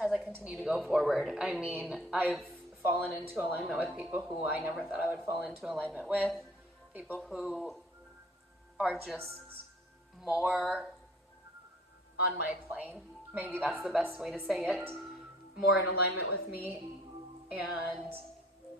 as I continue to go forward, I mean, I've fallen into alignment with people who I never thought I would fall into alignment with, people who are just more on my plane. Maybe that's the best way to say it. More in alignment with me, and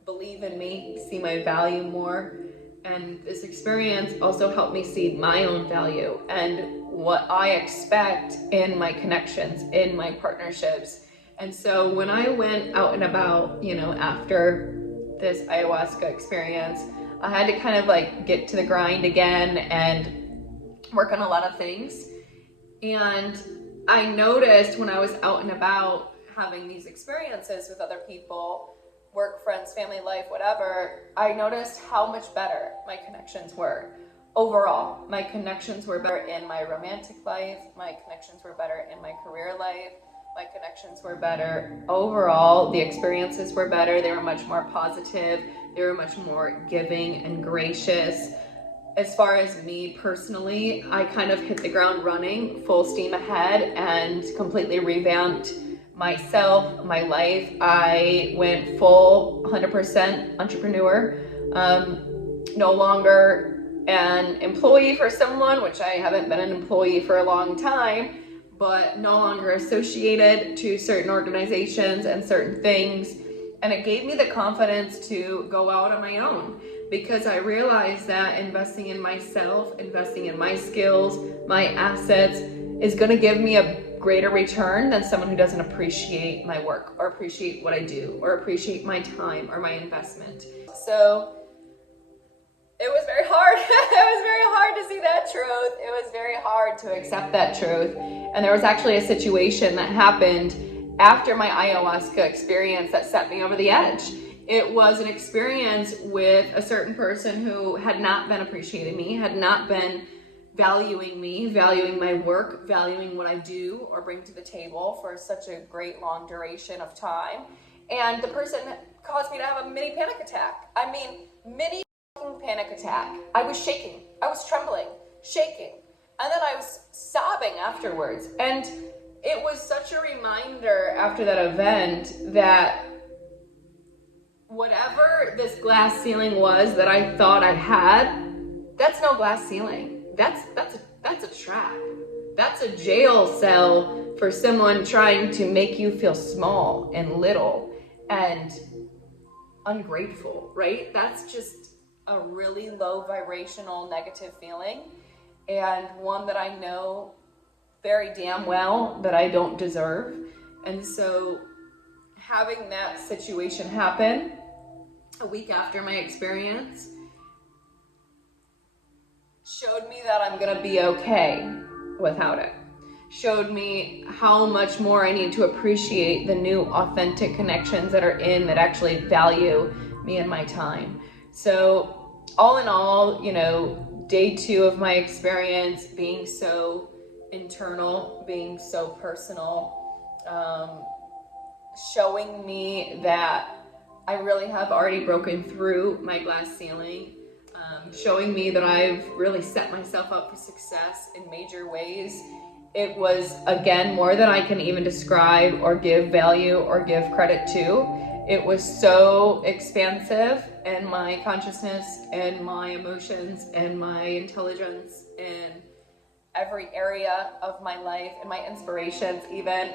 believe in me, see my value more. And this experience also helped me see my own value and what I expect in my connections, in my partnerships. And so when I went out and about, after this ayahuasca experience, I had to kind of like get to the grind again and work on a lot of things. And I noticed when I was out and about having these experiences with other people, work, friends, family life, whatever, I noticed how much better my connections were. Overall, my connections were better in my romantic life, my connections were better in my career life, my connections were better. Overall, the experiences were better. They were much more positive. They were much more giving and gracious. As far as me personally, I kind of hit the ground running, full steam ahead, and completely revamped myself, my life. I went full 100% entrepreneur. No longer an employee for someone, which I haven't been an employee for a long time, but no longer associated to certain organizations and certain things. And it gave me the confidence to go out on my own, because I realized that investing in myself, investing in my skills, my assets is going to give me a greater return than someone who doesn't appreciate my work or appreciate what I do or appreciate my time or my investment. So it was very hard. It was very hard to see that truth. It was very hard to accept that truth. And there was actually a situation that happened after my ayahuasca experience that set me over the edge. It was an experience with a certain person who had not been appreciating me, had not been valuing me, valuing my work, valuing what I do or bring to the table for such a great long duration of time. And the person caused me to have a mini panic attack. I mean, mini panic attack. I was shaking. I was trembling, shaking. And then I was sobbing afterwards. And it was such a reminder after that event that whatever this glass ceiling was that I thought I had, that's no glass ceiling. That's a trap. That's a jail cell for someone trying to make you feel small and little and ungrateful, right? That's just a really low vibrational negative feeling, and one that I know very damn well that I don't deserve. And so having that situation happen a week after my experience showed me that I'm gonna be okay without it. Showed me how much more I need to appreciate the new authentic connections that are in that actually value me and my time. So all in all, day 2 of my experience being so internal, being so personal, showing me that I really have already broken through my glass ceiling, showing me that I've really set myself up for success in major ways. It was, again, more than I can even describe or give value or give credit to. It was so expansive in my consciousness and my emotions and my intelligence in every area of my life and my inspirations even.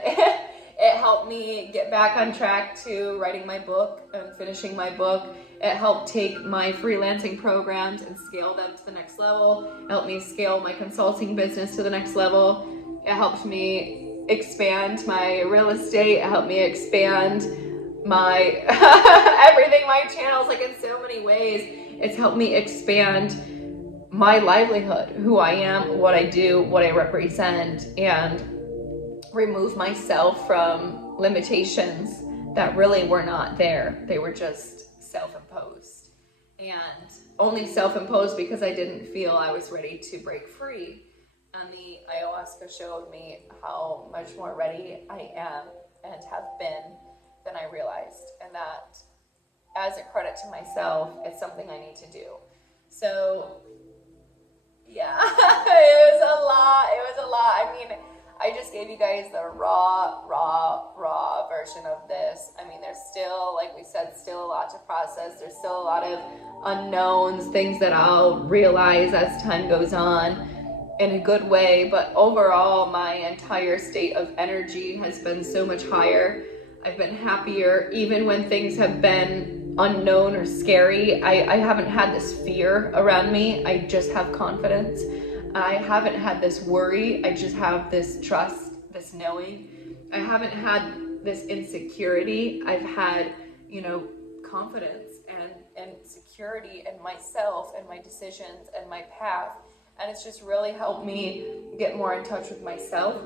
It helped me get back on track to writing my book and finishing my book. It helped take my freelancing programs and scale them to the next level. It helped me scale my consulting business to the next level. It helped me expand my real estate. It helped me expand my everything, my channels, like in so many ways. It's helped me expand my livelihood, who I am, what I do, what I represent, and remove myself from limitations that really were not there. They were just self-imposed, and only self-imposed because I didn't feel I was ready to break free. And the ayahuasca showed me how much more ready I am and have been than I realized, and that as a credit to myself, it's something I need to do. So yeah, it was a lot. I mean, I just gave you guys the raw version of this. I mean, there's still, like we said, still a lot to process. There's still a lot of unknowns, things that I'll realize as time goes on in a good way. But overall, my entire state of energy has been so much higher. I've been happier, even when things have been unknown or scary. I haven't had this fear around me. I just have confidence. I haven't had this worry. I just have this trust, this knowing. I haven't had this insecurity. I've had, confidence and security in myself and my decisions and my path. And it's just really helped me get more in touch with myself,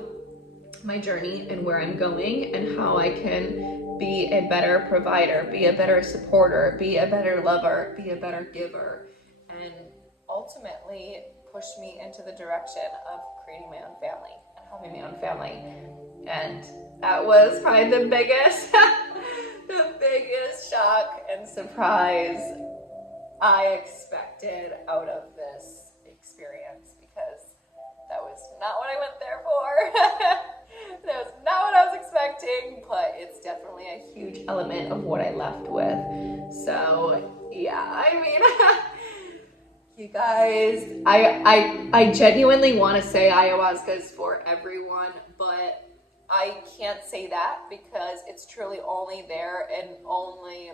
my journey, and where I'm going, and how I can be a better provider, be a better supporter, be a better lover, be a better giver, and ultimately push me into the direction of creating my own family and having my own family. And that was probably the biggest the biggest shock and surprise I expected out of this experience, because that was not what I went there for. That was not what I was expecting, but it's definitely a huge element of what I left with. So yeah, I mean, you guys, I genuinely want to say ayahuasca is for everyone, but I can't say that, because it's truly only there and only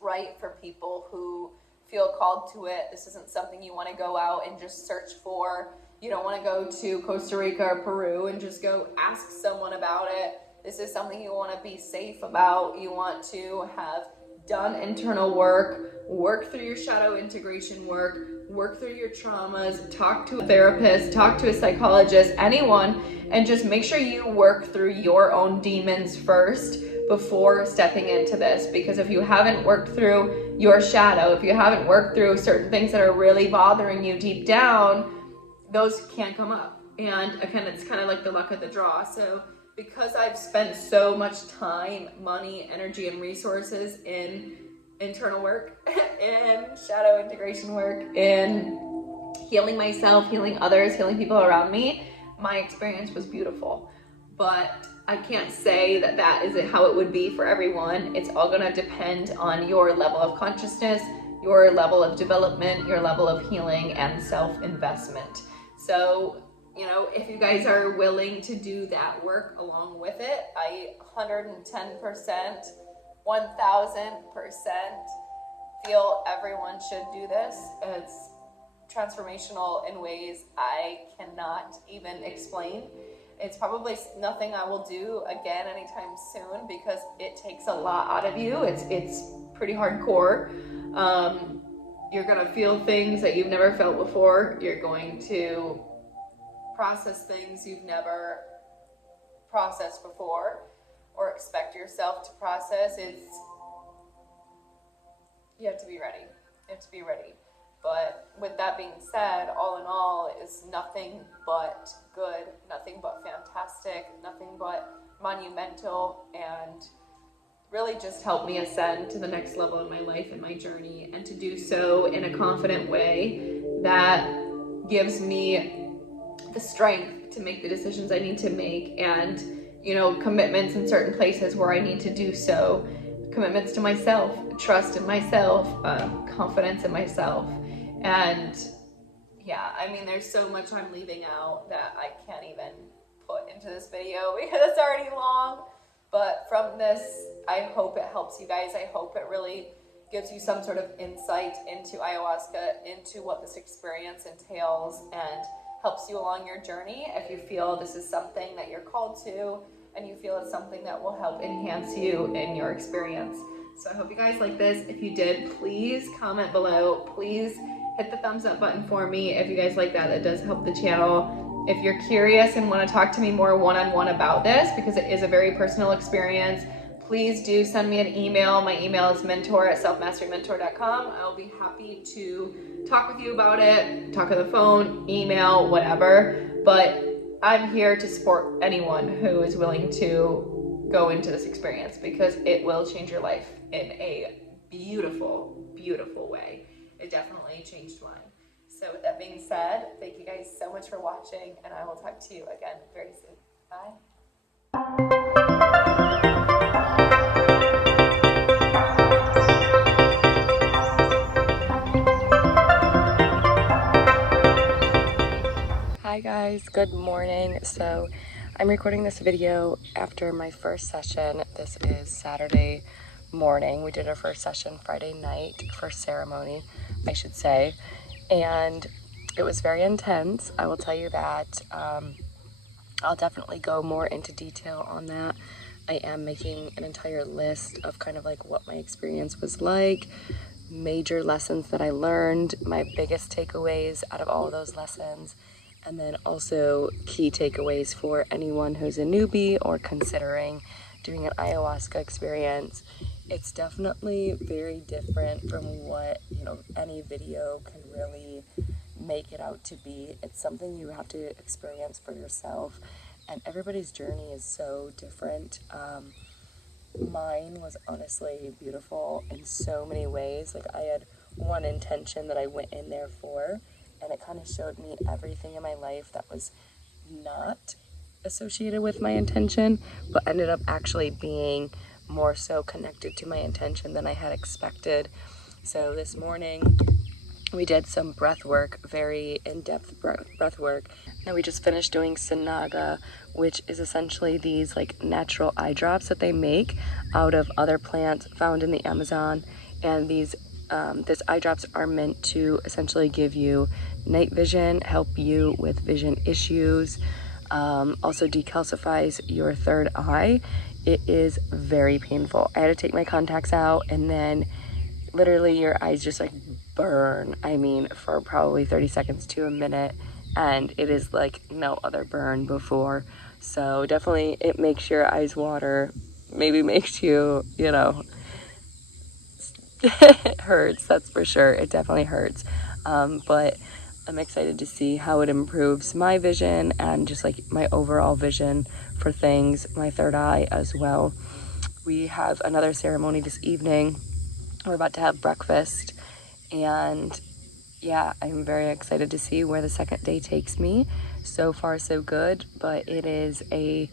right for people who feel called to it. This isn't something you want to go out and just search for. You don't want to go to Costa Rica or Peru and just go ask someone about it. This is something you want to be safe about. You want to have done internal work through your shadow integration work through your traumas, talk to a therapist, talk to a psychologist, anyone, and just make sure you work through your own demons first before stepping into this. Because if you haven't worked through your shadow, if you haven't worked through certain things that are really bothering you deep down, those can't come up. And again, it's kind of like the luck of the draw. So because I've spent so much time, money, energy, and resources in internal work, in shadow integration work, in healing myself, healing others, healing people around me, my experience was beautiful. But I can't say that that is how it would be for everyone. It's all going to depend on your level of consciousness, your level of development, your level of healing, and self-investment. So, if you guys are willing to do that work along with it, I 110%, 1000% feel everyone should do this. It's transformational in ways I cannot even explain. It's probably nothing I will do again anytime soon, because it takes a lot out of you. It's pretty hardcore. You're gonna feel things that you've never felt before. You're going to process things you've never processed before or expect yourself to process. You have to be ready. You have to be ready. But with that being said, all in all, it's nothing but good, nothing but fantastic, nothing but monumental, and really just helped me ascend to the next level in my life and my journey, and to do so in a confident way that gives me the strength to make the decisions I need to make, and commitments in certain places where I need to do so, commitments to myself, trust in myself, confidence in myself. And yeah, I mean, there's so much I'm leaving out that I can't even put into this video because it's already long. But from this, I hope it helps you guys. I hope it really gives you some sort of insight into ayahuasca, into what this experience entails, and helps you along your journey. If you feel this is something that you're called to, and you feel it's something that will help enhance you in your experience. So I hope you guys like this. If you did, please comment below. Please hit the thumbs up button for me if you guys like that. It does help the channel. If you're curious and want to talk to me more one-on-one about this, because it is a very personal experience, please do send me an email. My email is mentor@selfmasterymentor.com. I'll be happy to talk with you about it, talk on the phone, email, whatever. But I'm here to support anyone who is willing to go into this experience, because it will change your life in a beautiful, beautiful way. It definitely changed mine. So with that being said, thank you guys so much for watching, and I will talk to you again very soon. Bye. Hi guys, good morning. So I'm recording this video after my first session. This is Saturday morning. We did our first session Friday night, first ceremony, I should say, and it was very intense. I will tell you that. I'll definitely go more into detail on that. I am making an entire list of kind of like what my experience was like, major lessons that I learned, my biggest takeaways out of all of those lessons, and then also key takeaways for anyone who's a newbie or considering doing an ayahuasca experience. It's definitely very different from what, any video can really make it out to be. It's something you have to experience for yourself, and everybody's journey is so different. Mine was honestly beautiful in so many ways. Like, I had one intention that I went in there for, and it kind of showed me everything in my life that was not associated with my intention, but ended up actually being more so connected to my intention than I had expected. So this morning we did some breath work, very in-depth breath work. Then we just finished doing Sanaga, which is essentially these like natural eye drops that they make out of other plants found in the Amazon. And these eye drops are meant to essentially give you night vision, help you with vision issues, also decalcifies your third eye. It is very painful. I had to take my contacts out, and then literally your eyes just like burn, for probably 30 seconds to a minute, and it is like no other burn before. So definitely it makes your eyes water, maybe makes you, it hurts, that's for sure. It definitely hurts, but I'm excited to see how it improves my vision and just like my overall vision for things, my third eye as well. We have another ceremony this evening. We're about to have breakfast, and yeah, I'm very excited to see where the second day takes me. So far, so good, but it is a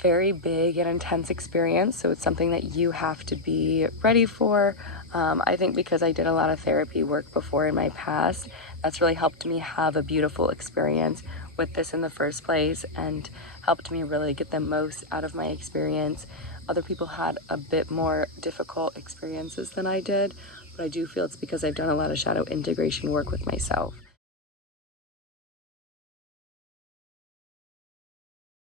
very big and intense experience, so it's something that you have to be ready for. I think because I did a lot of therapy work before in my past, that's really helped me have a beautiful experience with this in the first place and helped me really get the most out of my experience. Other people had a bit more difficult experiences than I did, but I do feel it's because I've done a lot of shadow integration work with myself.